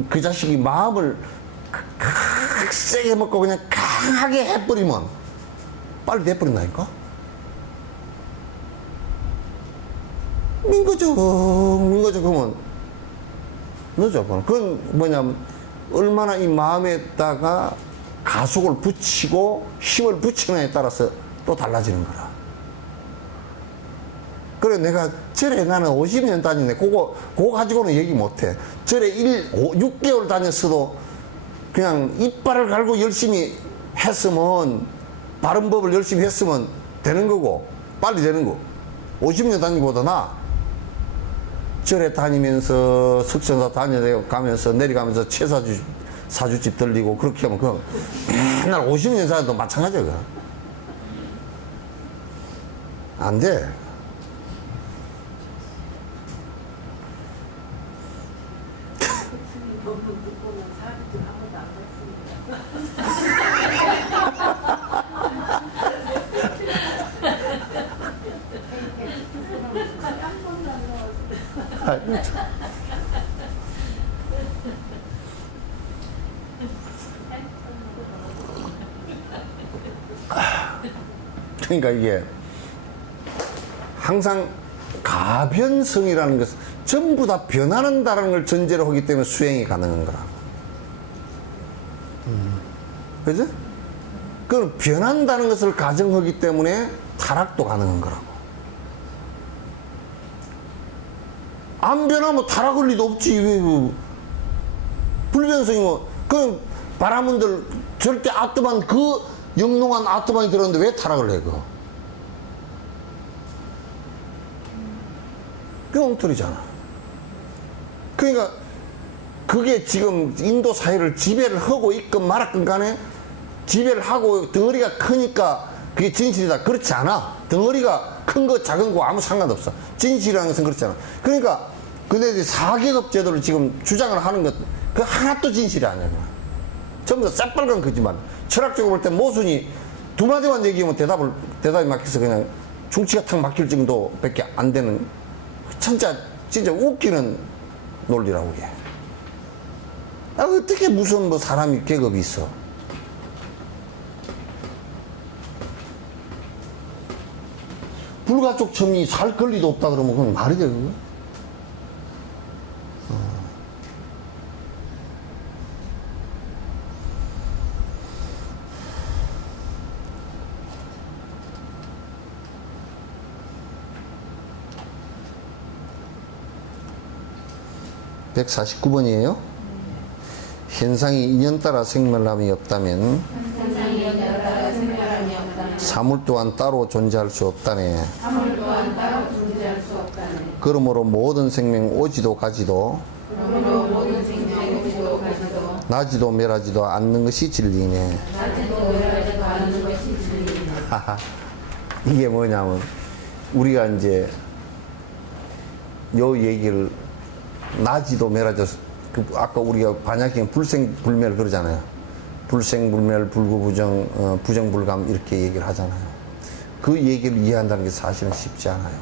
그 자식이 마음을 세게 먹고 그냥 강하게 해버리면 빨리 돼버린다니까? 민거적 그러면 늦어. 그건 뭐냐면 얼마나 이 마음에다가 가속을 붙이고 힘을 붙이느냐에 따라서 또 달라지는 거라. 그래 내가 절에 나는 50년 다니네. 그거 가지고는 얘기 못해. 절에 6개월 다녔어도 그냥 이빨을 갈고 열심히 했으면 바른 법을 열심히 했으면 되는 거고 빨리 되는 거. 50년 다니기보다 나아. 절에 다니면서 석천사 다녀가면서 내려가면서 사주집 들리고 그렇게 하면 그냥 맨날 50년 살아도 마찬가지야. 그거. 안 돼. 그러니까 이게 항상 가변성이라는 것은 전부 다 변하는다는 걸 전제로 하기 때문에 수행이 가능한 거라고. 그죠? 그럼 변한다는 것을 가정하기 때문에 타락도 가능한 거라고. 안 변하면 타락할 리도 없지. 왜 불변성이 뭐 그럼 바라문들 절대 아트만 그 영롱한 아트만이 들었는데 왜 타락을 해 그거? 그게 엉터리잖아. 그러니까 그게 지금 인도 사회를 지배를 하고 있건 말았건 간에 지배를 하고 덩어리가 크니까 그게 진실이다. 그렇지 않아. 덩어리가 큰 거 작은 거 아무 상관없어. 진실이라는 것은 그렇지 않아. 그러니까 근데 4계급 제도를 지금 주장을 하는 것 그 하나도 진실이 아니야. 전부 다 새빨간 거짓말. 철학적으로 볼 때 모순이 두 마디만 얘기하면 대답이 막혀서 그냥 중치가 탁 막힐 정도밖에 안 되는 진짜 웃기는 논리라고 이게. 아, 어떻게 무슨 뭐 사람이 계급이 있어? 불가촉 첨이 살 권리도 없다 그러면 그건 말이 돼, 그거? 149번이에요. 현상이 인연 따라 생멸함이 없다면 현상이 인연 따라 생멸함이 없다면 사물 또한 따로 존재할 수 없다네. 사물 또한 따로 존재할 수 없다네. 그러므로 모든 생명 오지도 가지도 그러므로 모든 생명 오지도 가지도 나지도 멸하지도 않는 것이 진리네. 나지도 멸하지도 않는 것이 진리이네. 이게 뭐냐면 우리가 이제 요 얘기를 나지도 멸하죠. 아까 우리가 반야경 불생불멸 그러잖아요. 불생불멸 불구부정 부정불감 이렇게 얘기를 하잖아요. 그 얘기를 이해한다는 게 사실은 쉽지 않아요.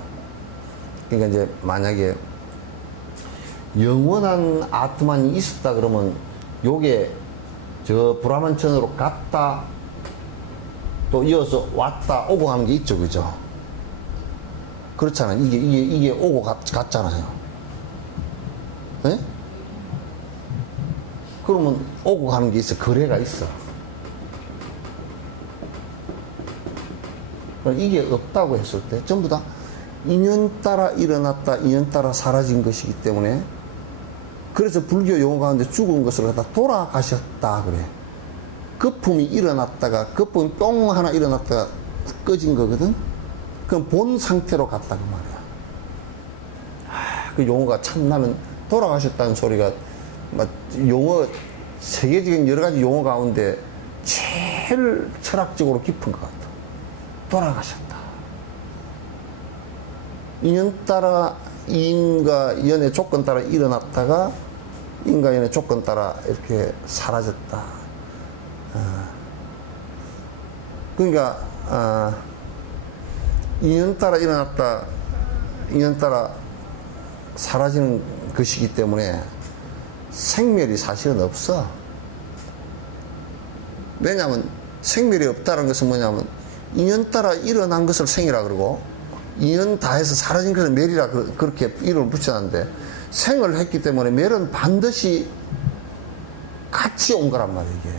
그러니까 이제 만약에 영원한 아트만이 있었다 그러면 요게 저 브라만천으로 갔다 또 이어서 왔다 오고 하는 게 있죠, 그죠? 그렇잖아요. 이게 오고 갔잖아요. 예? 그러면 오고 가는 게 있어. 거래가 있어. 이게 없다고 했을 때 전부 다 인연 따라 일어났다, 인연 따라 사라진 것이기 때문에 그래서 불교 용어 가운데 죽은 것을 갖다 돌아가셨다 그래. 거품이 일어났다가 거품이 뿅 하나 일어났다가 꺼진 거거든. 그럼 본 상태로 갔다 그 말이야. 그 용어가 참 나는 돌아가셨다는 소리가 막 용어 세계적인 여러 가지 용어 가운데 제일 철학적으로 깊은 것 같아. 돌아가셨다. 인연 따라 인과 연의 조건 따라 일어났다가 인과 연의 조건 따라 이렇게 사라졌다. 그러니까 인연 따라 일어났다, 인연 따라 사라지는 것이기 때문에 생멸이 사실은 없어. 왜냐하면 생멸이 없다는 것은 뭐냐면 인연 따라 일어난 것을 생이라 그러고 인연 다해서 사라진 것을 멸이라 그렇게 이름을 붙여놨는데 생을 했기 때문에 멸은 반드시 같이 온 거란 말이야 이게.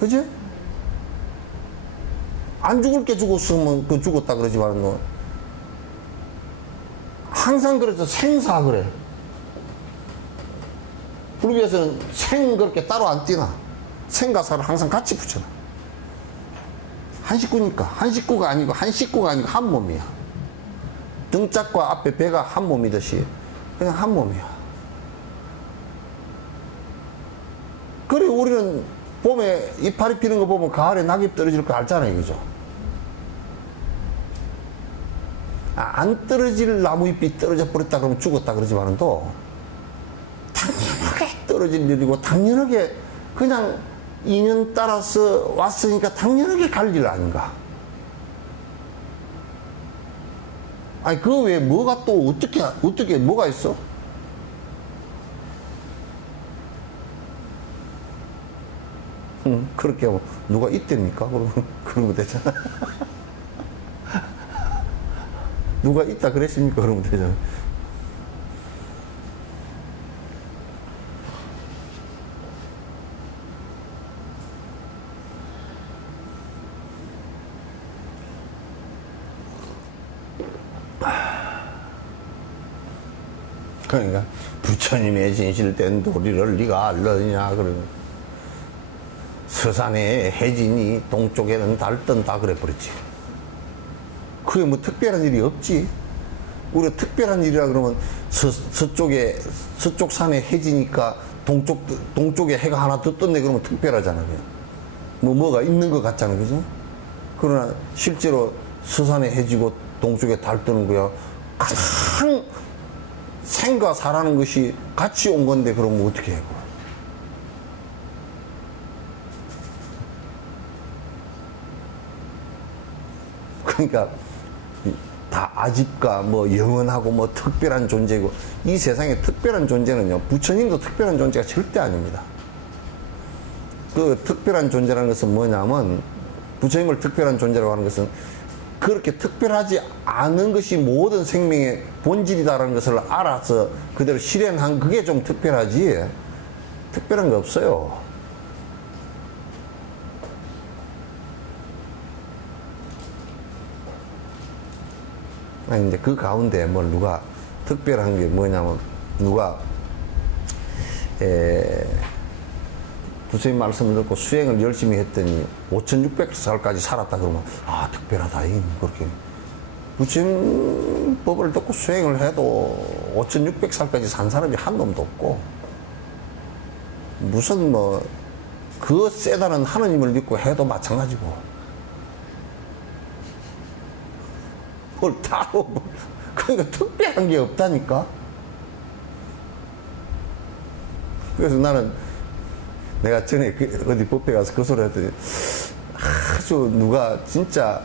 그지? 안 죽을 게 죽었으면 그 죽었다 그러지만 뭐 항상 그래서 생사 그래. 불교에서는 생 그렇게 따로 안 띄나. 생과 사를 항상 같이 붙여놔. 한 식구니까 한 식구가 아니고 한 몸이야. 등짝과 앞에 배가 한 몸이듯이 그냥 한 몸이야. 그래 우리는 봄에 이파리 피는 거 보면 가을에 낙엽 떨어질 거 알잖아요, 그죠? 안 떨어질 나무잎이 떨어져 버렸다 그러면 죽었다 그러지만은 또 당연하게 떨어질 일이고 당연하게 그냥 인연 따라서 왔으니까 당연하게 갈 일 아닌가. 아니 그 외에 뭐가 또 어떻게 뭐가 있어? 그렇게 하면 누가 있답니까? 그러면 되잖아. 누가 있다 그랬습니까? 그러면 되잖아. 그러니까 부처님의 진실된 도리를 네가 알느냐 그러면 서산에 해진이 동쪽에는 달 뜬다 그래 버렸지. 그게 뭐 특별한 일이 없지. 우리가 특별한 일이라 그러면 서쪽 산에 해지니까 동쪽에 해가 하나 더 떴네 그러면 특별하잖아요. 뭐가 있는 것 같잖아요. 그죠? 그러나 실제로 서산에 해지고 동쪽에 달 뜨는 거야. 가장 생과 사라는 것이 같이 온 건데 그러면 어떻게 해요? 그러니까 다 아집과 뭐 영원하고 뭐 특별한 존재고 이 세상에 특별한 존재는요 부처님도 특별한 존재가 절대 아닙니다. 그 특별한 존재라는 것은 뭐냐면 부처님을 특별한 존재라고 하는 것은 그렇게 특별하지 않은 것이 모든 생명의 본질이다라는 것을 알아서 그대로 실현한 그게 좀 특별하지 특별한 거 없어요. 아니, 이제 그 가운데 뭘 누가 특별한 게 뭐냐면 누가 부처님 말씀을 듣고 수행을 열심히 했더니 5600살까지 살았다 그러면 아 특별하다잉 그렇게 부처님 법을 듣고 수행을 해도 5600살까지 산 사람이 한 놈도 없고 무슨 뭐 그 세다는 하느님을 믿고 해도 마찬가지고 뭘 따로 그러니까 특별한 게 없다니까. 그래서 나는 내가 전에 어디 법회 가서 그 소리 했더니 아주 누가 진짜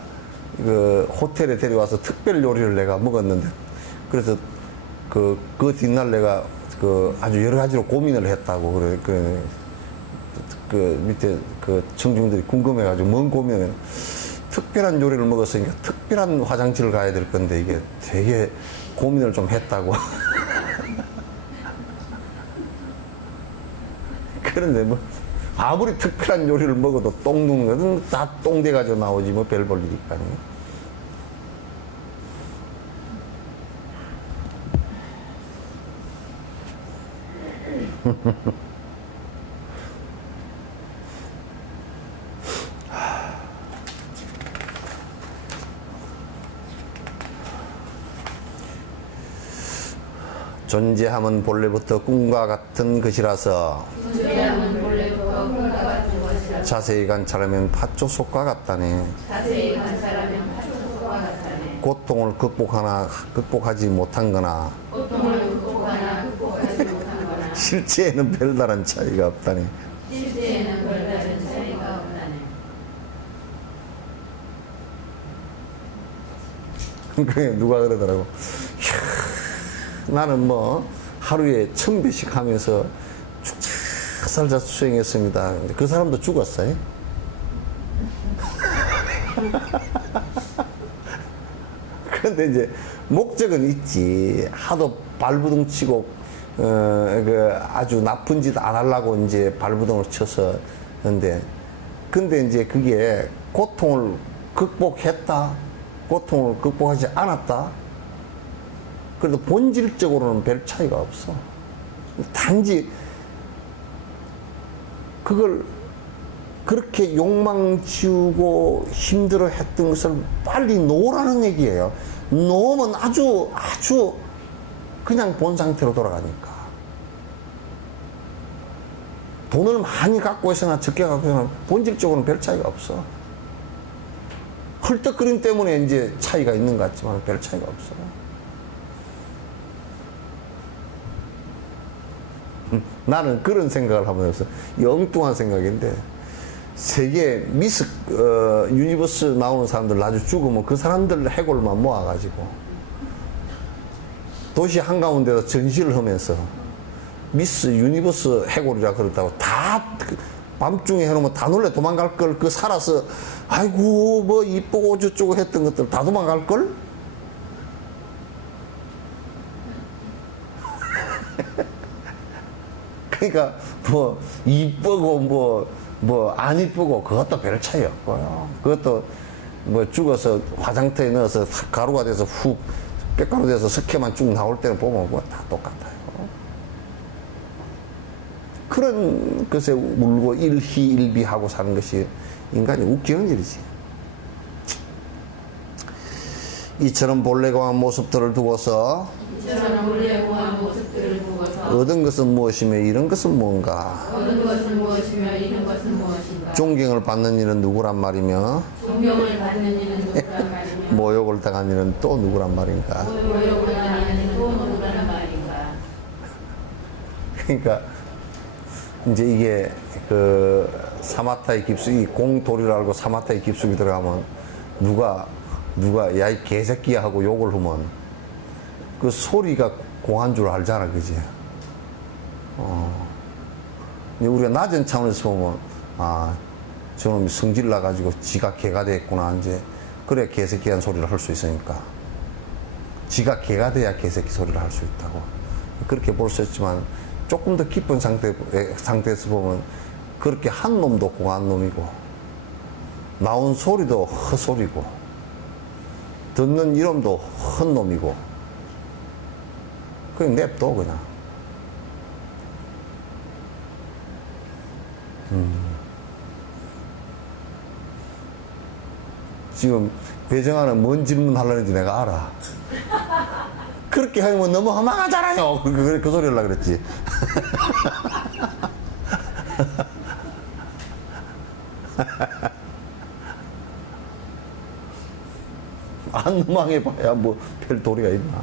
그 호텔에 데려와서 특별 요리를 내가 먹었는데 그래서 그 뒷날 내가 그 아주 여러 가지로 고민을 했다고 그래 그 밑에 그 청중들이 궁금해가지고 뭔 고민을 특별한 요리를 먹었으니까 특별한 화장실을 가야 될 건데 이게 되게 고민을 좀 했다고. 그런데 뭐 아무리 특별한 요리를 먹어도 똥 누는 거는 다 똥 돼가지고 나오지 뭐 별 볼 일이 아니에요. 존재함은 본래부터 꿈과 같은 것이라서 존재함은 본래부터 꿈과 같은 것이라 자세히 관찰하면 팥조속과 같다네. 자세히 관찰하면 파초소와 같다네. 고통을 극복하지 못한 거나 고통을 극복하나 극복하지 못한 거나 실제에는 별다른 차이가 없다네. 실제에는 별다른 차이가 없다네. 그게 누가 그러더라고. 나는 뭐 하루에 1000배씩 하면서 죽자 살자 수행했습니다. 그 사람도 죽었어요. 그런데 이제 목적은 있지. 하도 발부둥 치고 그 아주 나쁜 짓 안 하려고 이제 발부둥을 쳐서 근데 이제 그게 고통을 극복했다. 고통을 극복하지 않았다. 그래도 본질적으로는 별 차이가 없어. 단지 그걸 그렇게 욕망 지우고 힘들어 했던 것을 빨리 놓으라는 얘기예요. 놓으면 아주 그냥 본 상태로 돌아가니까. 돈을 많이 갖고 있으나 적게 갖고 있으나 본질적으로는 별 차이가 없어. 헐떡거림 때문에 이제 차이가 있는 것 같지만 별 차이가 없어. 나는 그런 생각을 하면서 엉뚱한 생각인데 세계 미스 유니버스 나오는 사람들 나중에 죽으면 그 사람들 해골만 모아가지고 도시 한가운데서 전시를 하면서 미스 유니버스 해골이라 그렇다고 다 밤중에 해놓으면 다 놀래 도망갈 걸. 그 살아서 아이고 뭐 이쁘고 저쩌고 했던 것들 다 도망갈 걸. 그러니까 뭐 이쁘고 뭐 안 이쁘고 그것도 별 차이 없고요. 그것도 뭐 죽어서 화장터에 넣어서 가루가 돼서 훅 뼈가루 돼서 석회만 쭉 나올 때는 보면 뭐 다 똑같아요. 그런 것에 울고 일희일비하고 사는 것이 인간이 웃기는 일이지. 이처럼 본래 공한 모습들을 두고서 이처럼 본래 공한 모습들을 보고서 얻은 것은 무엇이며 이런 것은 뭔가 얻은 것은 무엇이며 잃은 것은 무엇인가 존경을 받는 이는 누구란 말이며 존경을 받는 이는 누구란 말이며 모욕을 당한 이는 또 누구란 말인가. 모욕을 당하는 이는 또 누구란 말인가. 그러니까 이제 이게 그 사마타의 깊숙이 공돌이를 알고 사마타의 깊숙이 들어가면 누가 야 이 개새끼야 하고 욕을 하면 그 소리가 공한 줄 알잖아, 그지? 근데 우리가 낮은 차원에서 보면 아 저놈이 성질 나가지고 지가 개가 됐구나 이제 그래 개새끼한 소리를 할 수 있으니까 지가 개가 돼야 개새끼 소리를 할 수 있다고 그렇게 볼 수 있지만 조금 더 깊은 상태에서 보면 그렇게 한 놈도 공한 놈이고 나온 소리도 헛소리고 듣는 이름도 헛놈이고 그냥 냅둬 그냥. 지금 배정아는 뭔 질문 하려는지 내가 알아. 그렇게 하면 너무 허망하잖아요. 그 소리 하려고 그랬지. 안 허망해봐야 뭐 별 도리가 있나.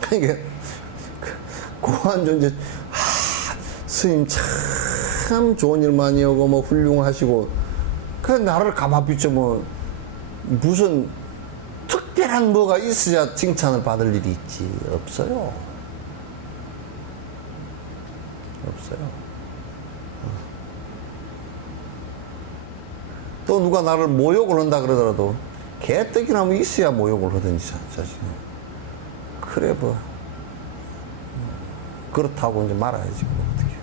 그러니까 고한 존재 스님 참 좋은 일 많이 하고 뭐 훌륭하시고 그 나를 가만 비춰보면 무슨 특별한 뭐가 있어야 칭찬을 받을 일이 있지. 없어요. 없어요. 또 누가 나를 모욕을 한다 그러더라도 개떡이나 뭐 있어야 모욕을 하든지 자식은. 그래 뭐 그렇다고 이제 말아야지 뭐 어떻게.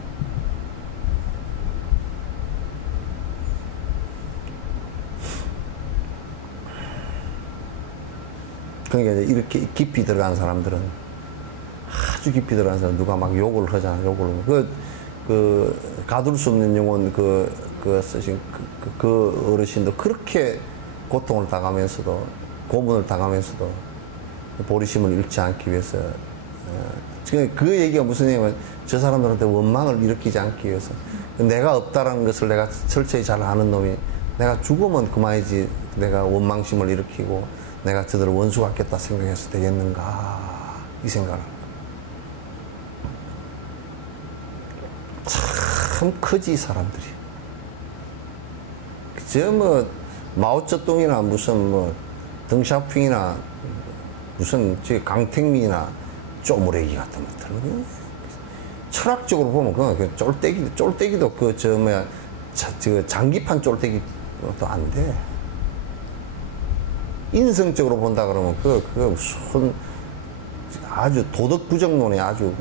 그러니까 이제 이렇게 깊이 들어간 사람들은 아주 깊이 들어간 사람 누가 막 욕을 하잖아. 욕을 하면 그 가둘 수 없는 영혼 쓰신 그 어르신도 그렇게 고통을 당하면서도 고문을 당하면서도 보리심을 잃지 않기 위해서 그 얘기가 무슨 얘기냐면 저 사람들한테 원망을 일으키지 않기 위해서 내가 없다라는 것을 내가 철저히 잘 아는 놈이 내가 죽으면 그만이지 내가 원망심을 일으키고 내가 저들을 원수 같겠다 생각해서 되겠는가 이 생각을 참 크지 이 사람들이. 그저 뭐 마오쩌둥이나 무슨 뭐 덩샤핑이나 무슨 강택민이나 쪼무레기 같은 것들 철학적으로 보면 그 쫄대기도 저 장기판 쫄대기도 안 돼. 인성적으로 본다 그러면 그 무슨 아주 도덕 부정론이 아주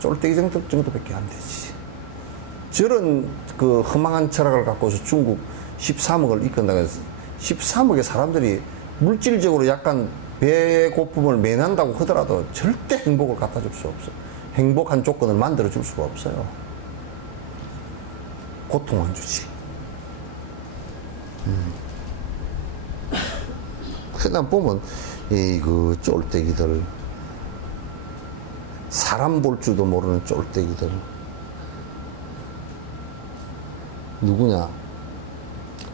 쫄대기 정도밖에 안 되지. 저런 그 허망한 철학을 갖고서 중국 13억을 이끈다고 해서 13억의 사람들이 물질적으로 약간 배고픔을 면한다고 하더라도 절대 행복을 갖다 줄 수 없어. 행복한 조건을 만들어 줄 수가 없어요. 고통만 주지. 그냥 보면 그 쫄대기들 사람 볼 줄도 모르는 쫄대기들 누구냐?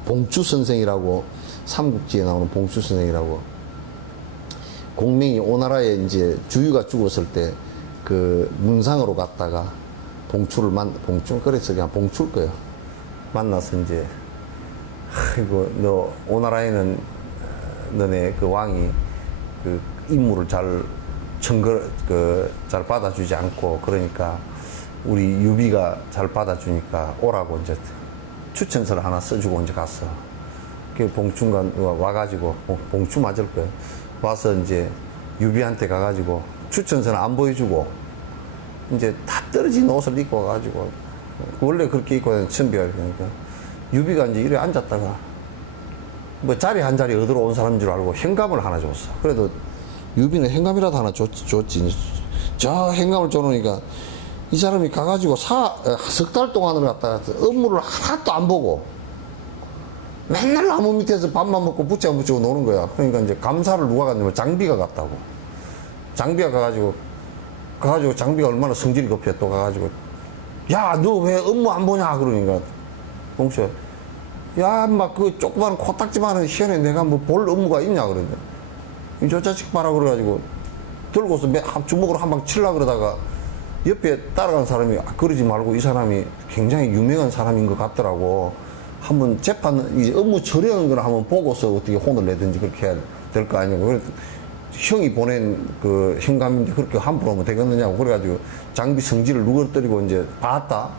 봉추 선생이라고 삼국지에 나오는 봉추 선생이라고 공명이 오나라에 이제 주유가 죽었을 때 그 문상으로 갔다가 봉추 그래서 그냥 봉추일 거예요. 만나서 이제 아이고 너 오나라에는 너네 그 왕이 그 임무를 잘 받아주지 않고 그러니까 우리 유비가 잘 받아주니까 오라고 이제 추천서를 하나 써주고 이제 갔어. 그 봉추가 와가지고 봉추 맞을 거예요. 와서 이제 유비한테 가가지고 추천서는 안 보여주고 이제 다 떨어진 옷을 입고 와가지고 원래 그렇게 입고 천비가 그러니까 유비가 이제 이래 앉았다가 뭐 자리 한 자리 얻으러 온 사람인 줄 알고 현감을 하나 줬어. 그래도 유비는 행감이라도 하나 줬지. 저 행감을 줘놓으니까 이 사람이 가가지고 석 달 동안을 갖다가 업무를 하나도 안 보고 맨날 나무 밑에서 밥만 먹고 붙이고 노는 거야. 그러니까 이제 감사를 누가 갔냐면 장비가 갔다고. 장비가 가가지고 장비가 얼마나 성질이 급해 또 가가지고 야, 너 왜 업무 안 보냐? 그러니까 봉수야, 야, 막 그 조그만 코딱지만한 시간에 내가 뭐 볼 업무가 있냐? 그러는데 저 자식 봐라 그래가지고 들고서 주먹으로 한 방 칠라 그러다가 옆에 따라간 사람이 그러지 말고 이 사람이 굉장히 유명한 사람인 것 같더라고. 한번 재판, 이제 업무 처리하는 걸 한번 보고서 어떻게 혼을 내든지 그렇게 해야 될 거 아니냐고. 그래서 형이 보낸 그 현감인데 그렇게 함부로 하면 되겠느냐고. 그래가지고 장비 성질을 누그러뜨리고 이제 봤다.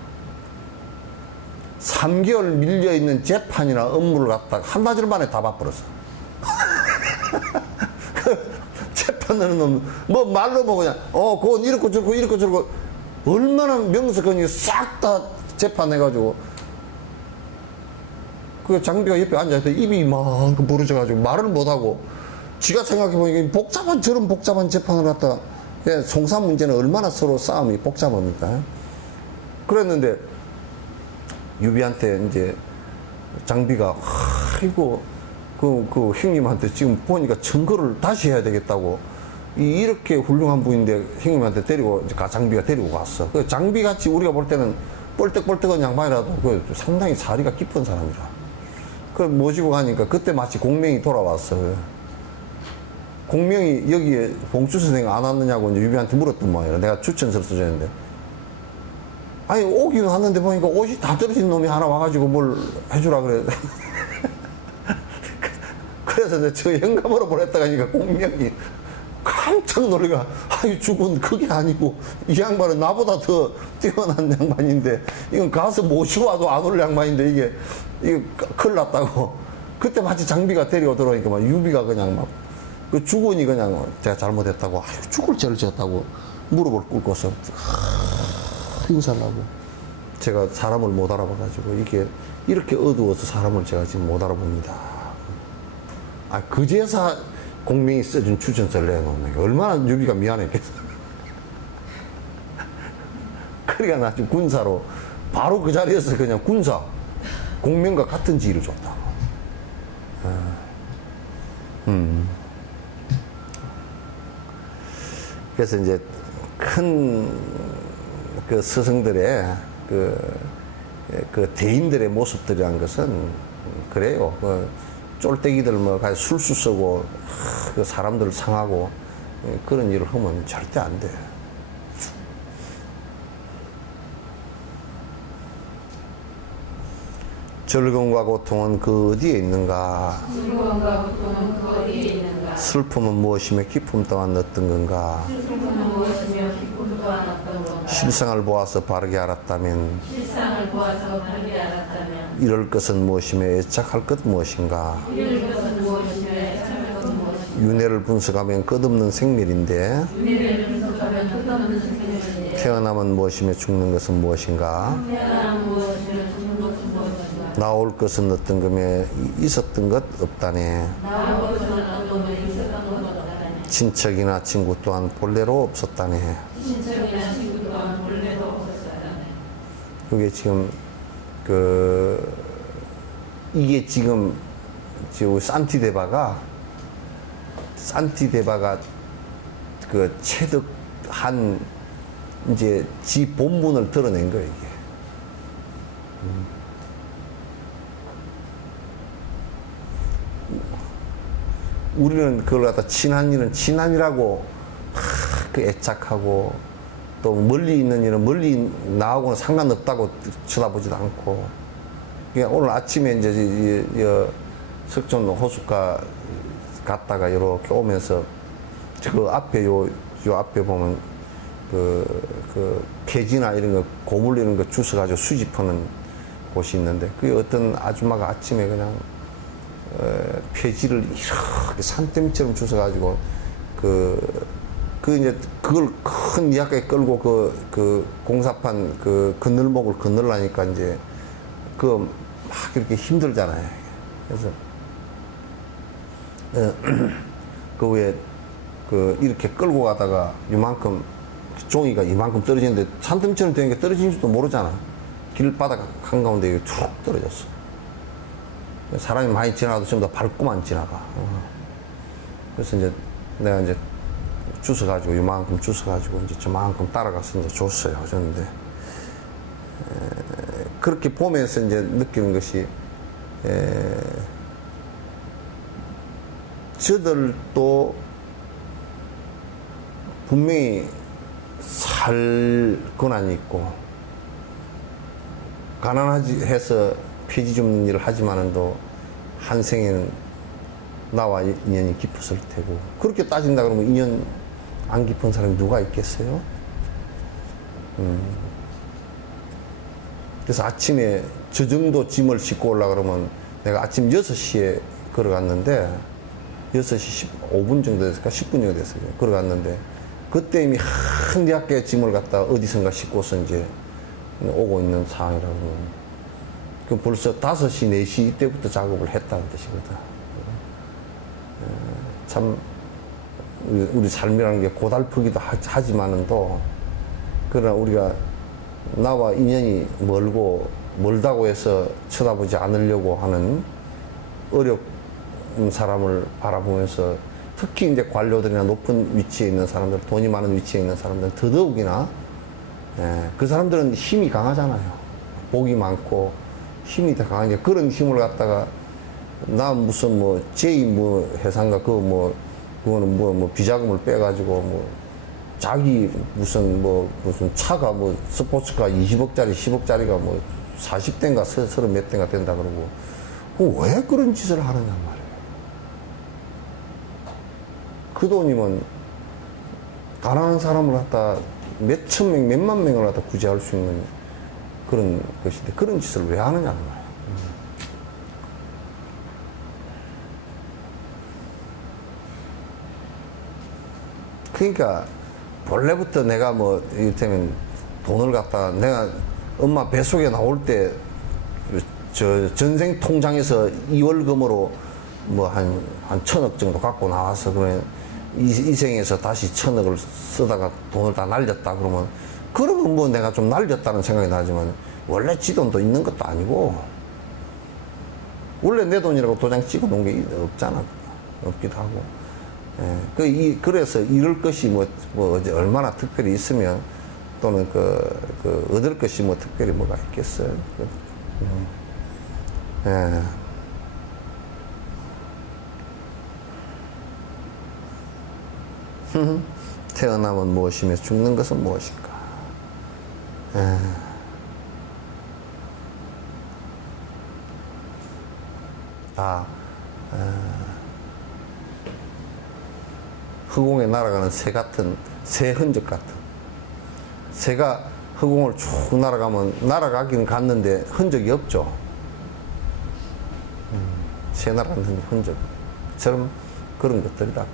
3개월 밀려있는 재판이나 업무를 갖다가 한나절 만에 다 봐버렸어. 재판하는 놈, 뭐 말로 뭐 그냥, 그건 이렇고 저렇고 이렇고 저렇고 얼마나 명석하니 싹 다 재판해가지고 그 장비가 옆에 앉아있다 입이 이만큼 부러져가지고 말을 못하고 지가 생각해보니까 저런 복잡한 재판을 갖다가 송산 문제는 얼마나 서로 싸움이 복잡합니까? 그랬는데 유비한테 이제 장비가 아이고 그 형님한테 지금 보니까 증거를 다시 해야 되겠다고 이렇게 훌륭한 분인데 형님한테 데리고 이제 장비가 데리고 갔어. 그 장비 같이 우리가 볼 때는 뻘떡뻘떡한 양반이라도 그 상당히 사리가 깊은 사람이라. 그 모시고 가니까 그때 마치 공명이 돌아왔어. 공명이 여기에 봉주 선생 안 왔느냐고 이제 유비한테 물었던 모양이라. 내가 추천서를 써줬는데 아니 오긴 왔는데 보니까 옷이 다 떨어진 놈이 하나 와가지고 뭘 해주라 그래. 그래서 내가 저 영감으로 보냈다가 하니까 공명이 깜짝 놀래가 아이 죽은 그게 아니고 이 양반은 나보다 더 뛰어난 양반인데 이건 가서 모시고 와도 안 올 양반인데 이게 큰일 났다고. 그때 마치 장비가 데려오더라니까 막 유비가 그냥 막 그 주군이 그냥 제가 잘못했다고 아유 죽을 죄를 지었다고 무릎을 꿇고서 인사하고 제가 사람을 못 알아봐가지고 이게 이렇게 어두워서 사람을 제가 지금 못 알아봅니다. 그제서 공명이 써준 추천서를 내놓는 게 얼마나 유비가 미안했겠어. 그러니까 나 지금 군사로 바로 그 자리에서 그냥 군사 공명과 같은 지위를 줬다고. 그래서 이제 큰 그 스승들의 그 대인들의 모습들이란 것은 그래요. 쫄대기들 뭐 술수 쓰고 그 사람들을 상하고 그런 일을 하면 절대 안 돼. 즐거움과 고통은 그 어디에 있는가? 즐거움과 고통은 그 어디에 있는가? 슬픔은 무엇이며 기쁨 또한 어떤 건가? 슬픔은 무엇이며 기쁨 또한 어떤 건가? 실상을 보아서 바르게 알았다면 실상을 보아서 바르게 알았다면 이럴 것은 무엇이며 애착할 것 무엇인가? 이룰 것은 무엇이며 애착할 것은 무엇인가? 윤회를 분석하면 끝없는 생멸인데 윤회를 분석하면 끝없는 생명인데 태어나면 무엇이며 죽는 것은 무엇인가? 태어나면 무엇이며 죽는 것은 무엇인가? 나올 것은 어떤 것에 있었던 것 없다네. 나올 것은 어떤 것에 있었던 것 없다네. 친척이나 친구 또한 본래로 없었다네. 친척이나 친구 또한 본래도 없었다네. 그게 지금 이게 지금 산티데바가 그 체득한 이제 지 본분을 드러낸 거예요, 이게. 우리는 그걸 갖다 친한 일은 친한이라고 그 애착하고 또 멀리 있는 일은 멀리 나하고는 상관없다고 쳐다보지도 않고. 그러니까 오늘 아침에 이제 석촌 호숫가 갔다가 이렇게 오면서 그 앞에 요 앞에 보면 그 폐지나 이런 거 고물 이런 거 주워가지고 수집하는 곳이 있는데 그게 어떤 아줌마가 아침에 그냥 폐지를 이렇게 산더미처럼 주워가지고 이제 그걸 큰 미약하게 끌고 그 공사판 그 건널목을 건널라니까 이제 막 이렇게 힘들잖아요. 그래서 그 위에 그 이렇게 끌고 가다가 이만큼 종이가 이만큼 떨어지는데 산등처럼 된 게 떨어진 줄도 모르잖아. 길바닥 한가운데 이게 툭 떨어졌어. 사람이 많이 지나가도 전부 다 밟고만 지나가. 그래서 이제 내가 이제 주워가지고 이만큼 주워가지고 이제 저만큼 따라가서 이제 줬어요. 줬는데 그렇게 보면서 이제 느끼는 것이 저들도 분명히 살 권한이 있고 가난하지 해서 폐지 줍는 일을 하지만은도 한 생에는 나와 인연이 깊었을 테고 그렇게 따진다 그러면 인연 안 깊은 사람이 누가 있겠어요? 그래서 아침에 저 정도 짐을 싣고 올라 그러면 내가 아침 6시에 걸어갔는데 6시 15분 정도 됐을까? 10분 정도 됐어요. 걸어갔는데 그때 이미 한대 개의 짐을 갖다 어디선가 싣고서 이제 오고 있는 상황이라고. 그 벌써 5시, 4시 때부터 작업을 했다는 뜻이거든. 참 우리 삶이라는 게 고달프기도 하지만은 또 그러나 우리가 나와 인연이 멀다고 해서 쳐다보지 않으려고 하는 어려운 사람을 바라보면서 특히 이제 관료들이나 높은 위치에 있는 사람들, 돈이 많은 위치에 있는 사람들은 더더욱이나 그 사람들은 힘이 강하잖아요. 복이 많고 힘이 더 강하니까 그런 힘을 갖다가 나 무슨 뭐 제2 뭐 회사인가 그거는 뭐 비자금을 빼가지고 자기 무슨 차가 스포츠카 20억짜리 10억짜리가 40대인가 30 몇 대인가 된다 그러고 왜 그런 짓을 하느냐 말이에요. 그 돈이면 가난한 사람을 갖다 몇천 명, 몇만 명을 갖다 구제할 수 있는 그런 것인데 그런 짓을 왜 하느냐 말이에요. 그러니까 본래부터 내가 이를테면 돈을 갖다 내가 엄마 뱃속에 나올 때 저 전생 통장에서 이월금으로 한 1,000억 정도 갖고 나와서 그러면 이 생에서 다시 1,000억을 쓰다가 돈을 다 날렸다 그러면 내가 좀 날렸다는 생각이 나지만 원래 지 돈도 있는 것도 아니고 원래 내 돈이라고 도장 찍어 놓은 게 없잖아. 없기도 하고. 그래서 이럴 것이 얼마나 특별히 있으면 또는 얻을 것이 특별히 뭐가 있겠어요. 태어나면 무엇이며 죽는 것은 무엇인가. 허공에 날아가는 새 흔적 같은. 새가 허공을 쭉 날아가긴 갔는데 흔적이 없죠. 새 날아가는 흔적처럼 그런 것들이다.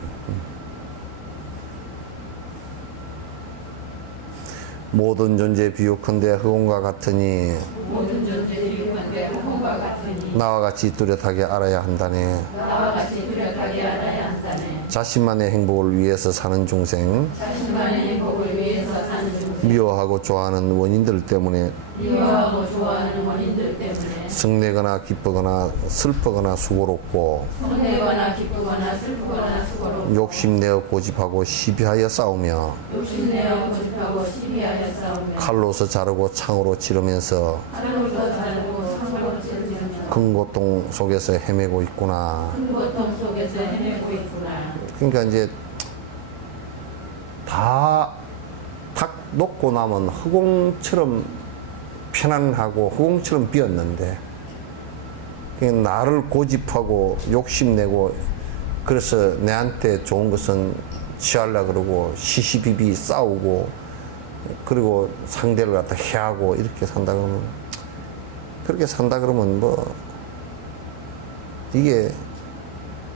모든 존재 비유컨대 허공과 같으니 모든 존재 비유컨대 허공과 같으니 나와 같이 뚜렷하게 알아야 한다네. 나와 같이 뚜렷하게 알아야 한다네. 자신만의 행복을 위해서 사는 중생, 자신만의 행복을 위해서 사는 중생, 미워하고 좋아하는 원인들 때문에 미워하고 좋아하는 원인들 때문에 성내거나 기쁘거나 슬프거나 수고롭고 성내거나 기쁘거나 슬프거나 수고롭고 욕심내어 고집하고 시비하여 싸우며 욕심내어 고집하고 시비하여 싸우며 칼로서 자르고 창으로 찌르면서 칼로서 자르고 창으로 찌르면서 큰 고통 속에서 헤매고 있구나. 큰 고통 속에서 헤매고 있구나. 그러니까 이제 다 탁 놓고 나면 허공처럼 편안하고 허공처럼 비었는데 그냥 나를 고집하고 욕심내고 그래서 내한테 좋은 것은 취하려고 그러고 시시비비 싸우고 그리고 상대를 갖다 해하고 이렇게 산다 그러면 그렇게 산다 그러면 이게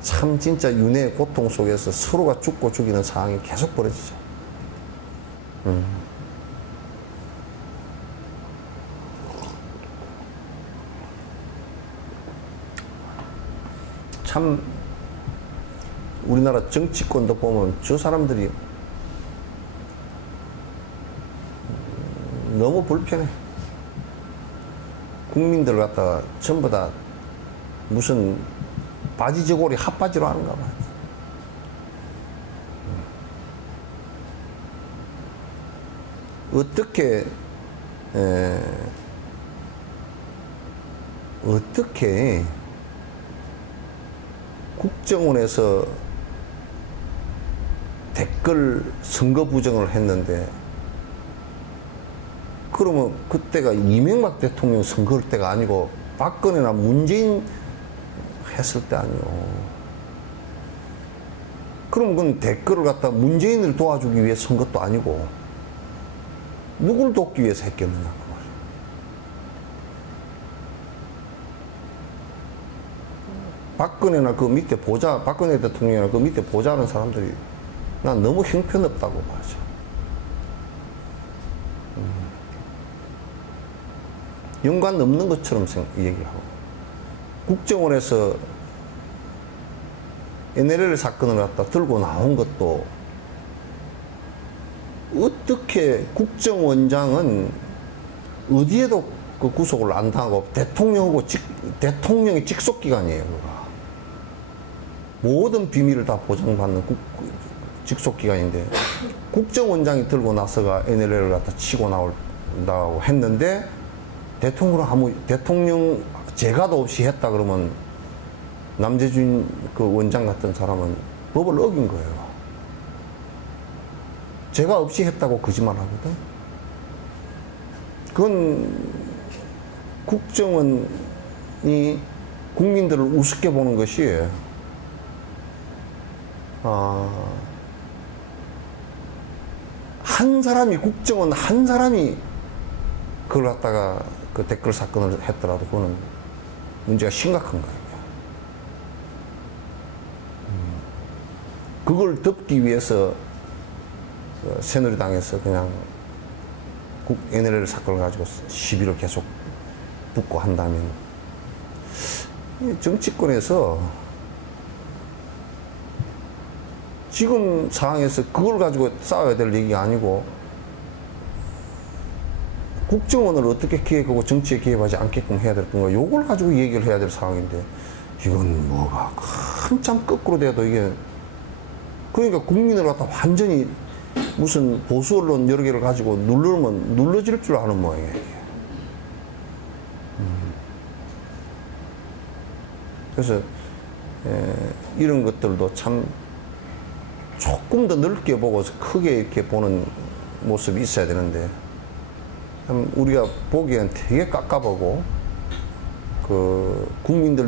참 진짜 윤회의 고통 속에서 서로가 죽고 죽이는 상황이 계속 벌어지죠. 참 우리나라 정치권도 보면 저 사람들이 너무 불편해. 국민들 갖다가 전부 다 무슨 바지 저고리 핫바지로 하는가 봐. 어떻게 국정원에서 댓글 선거 부정을 했는데, 그러면 그때가 이명박 대통령 선거할 때가 아니고 박근혜나 문재인 했을 때 아니요. 그럼 그건 댓글을 갖다 문재인을 도와주기 위해 선 것도 아니고 누굴 돕기 위해서 했겠느냐 그 말이에요. 박근혜나 그 밑에 보좌, 박근혜 대통령이나 그 밑에 보좌하는 사람들이 난 너무 형편없다고 봐죠. 연관 없는 것처럼 얘기하고, 국정원에서 NLL 사건을 갖다 들고 나온 것도 어떻게 국정원장은 어디에도 그 구속을 안 당하고 대통령의 직속기관이에요. 그가. 모든 비밀을 다 보장받는 직속기관인데 국정원장이 들고 나서가 NLL을 갖다 치고 나온다고 했는데 대통령 재가도 없이 했다 그러면 남재준 그 원장 같은 사람은 법을 어긴 거예요. 재가 없이 했다고 거짓말 하거든. 그건 국정원이 국민들을 우습게 보는 것이 한 사람이, 국정원 한 사람이 그걸 갖다가 그 댓글 사건을 했더라도 그거는 문제가 심각한 거예요. 그걸 덮기 위해서 새누리당에서 그냥 NLL 사건을 가지고 시비를 계속 붙고 한다면, 정치권에서 지금 상황에서 그걸 가지고 싸워야 될 얘기가 아니고 국정원을 어떻게 개혁하고 정치에 개입하지 않게끔 해야 될 건가, 요걸 가지고 얘기를 해야 될 상황인데, 이건 뭐가 한참 거꾸로 돼도 이게, 그러니까 국민을 갖다 완전히 무슨 보수 언론 여러 개를 가지고 누르면 눌러질 줄 아는 모양이에요, 이게. 그래서 이런 것들도 참 조금 더 넓게 보고 크게 이렇게 보는 모습이 있어야 되는데, 참 우리가 보기엔 되게 깝깝하고, 그 국민들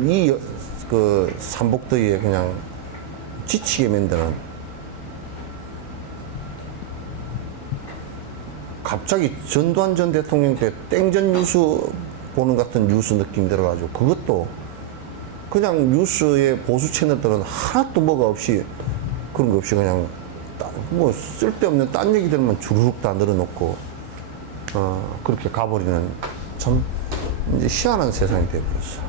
그 삼복더위에 그냥 지치게 만드는, 갑자기 전두환 전 대통령 때 땡전 뉴스 보는 같은 뉴스 느낌 들어가지고, 그것도 그냥 뉴스의 보수 채널들은 하나도 뭐가 없이, 그런 거 없이 그냥 뭐 쓸데없는 딴 얘기들만 주르륵 다 늘어놓고 그렇게 가버리는, 참 이제 희한한 세상이 되어버렸어.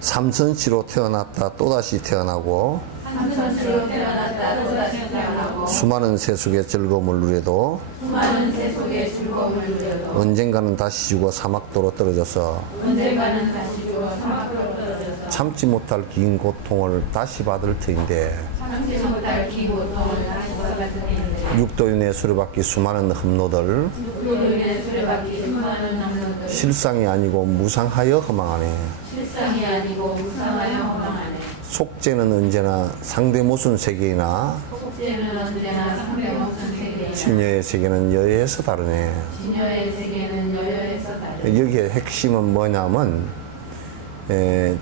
삼선씨로 태어났다 또다시 태어나고, 삼선씨로 태어났다 또다시 태어나고, 수많은 세속의 즐거움을 누려도 수많은 세속의 즐거움을 누려도 언젠가는 다시 죽어 사막도로 떨어져서 언젠가는 다시 죽어 사막으로 떨어져서 참지 못할 긴 고통을 다시 받을 터인데, 참지 못할 긴 고통을 다시 받을 터인데, 육도윤회 수레바퀴 수많은 흠노들 육도윤회 수레바퀴 수많은 남녀들 실상이 아니고 무상하여 허망하네. 실상이 아니고 무상하여 허망하네. 속죄는 언제나 상대 모순 세계이나 속죄는 언제나 상대 모순 세계이나 진여의 세계는 여여에서 다르네. 진여의 세계는 여여에서 다르네. 여기에 핵심은 뭐냐면,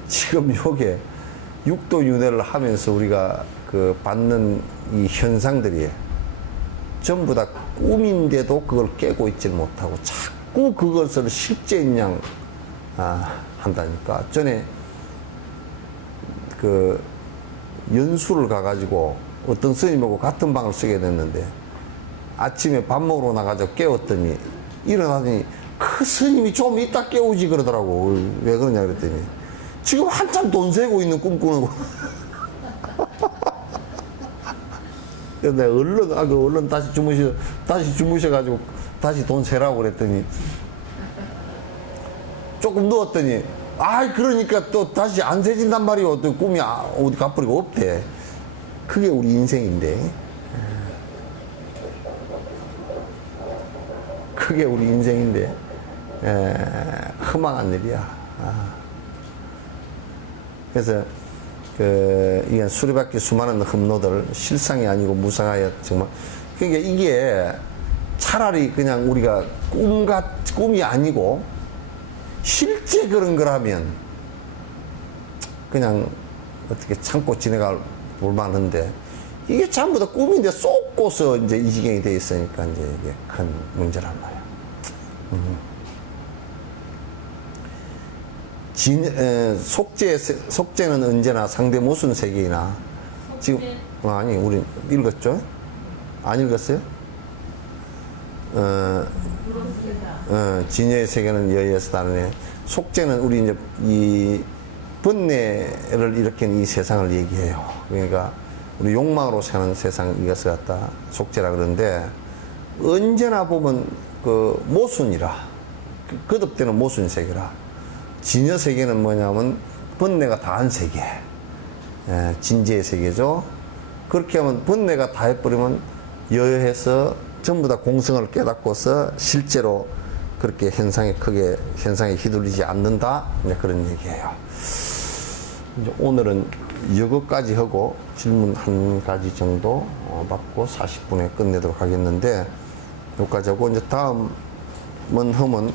지금 요게 육도윤회를 하면서 우리가 그 받는 이 현상들이 전부 다 꿈인데도 그걸 깨고 있질 못하고 자꾸 그것을 실제인 양 한다니까. 전에 그 연수를 가가지고 어떤 스님하고 같은 방을 쓰게 됐는데, 아침에 밥 먹으러 나가서 깨웠더니 일어나더니 그 스님이 좀 이따 깨우지 그러더라고. 왜 그러냐 그랬더니 지금 한참 돈 세고 있는 꿈 꾸는 거. 그래서 내가 얼른 다시 주무셔가지고 다시 돈 세라고 그랬더니 조금 누웠더니 그러니까 또 다시 안 세진단 말이오. 또 꿈이 어디 갚으리가 없대. 그게 우리 인생인데. 그게 우리 인생인데. 허망한 일이야. 그래서 이게 수레바퀴 수많은 흠노들 실상이 아니고 무상하여 정말. 그러니까 이게 차라리 그냥 우리가 꿈이 아니고 실제 그런 거라면 그냥 어떻게 참고 지내갈 볼만한데 이게 전부 다 꿈인데 쏟고서 이제 이 지경이 돼 있으니까 이제 이게 큰 문제란 말이야. 속죄는 언제나 상대 무슨 세계이나 지금 아니 우리 읽었죠? 안 읽었어요? 진여의 세계는 여에서 다르네. 속죄는 우리 이제 이 번뇌를 일으킨 이 세상을 얘기해요. 그러니까 우리 욕망으로 사는 세상 이것을 갖다 속죄라 그러는데 언제나 보면 그 모순이라 거듭되는 모순 세계라. 진여 세계는 뭐냐면 번뇌가 다한 세계, 진재의 세계죠. 그렇게 하면 번뇌가 다 해버리면 여여해서 전부 다 공성을 깨닫고서 실제로 그렇게 현상에 휘둘리지 않는다. 이제 그런 얘기예요. 이제 오늘은 이것까지 하고 질문 한 가지 정도 받고 40분에 끝내도록 하겠는데 여기까지 하고 이제 다음은 하면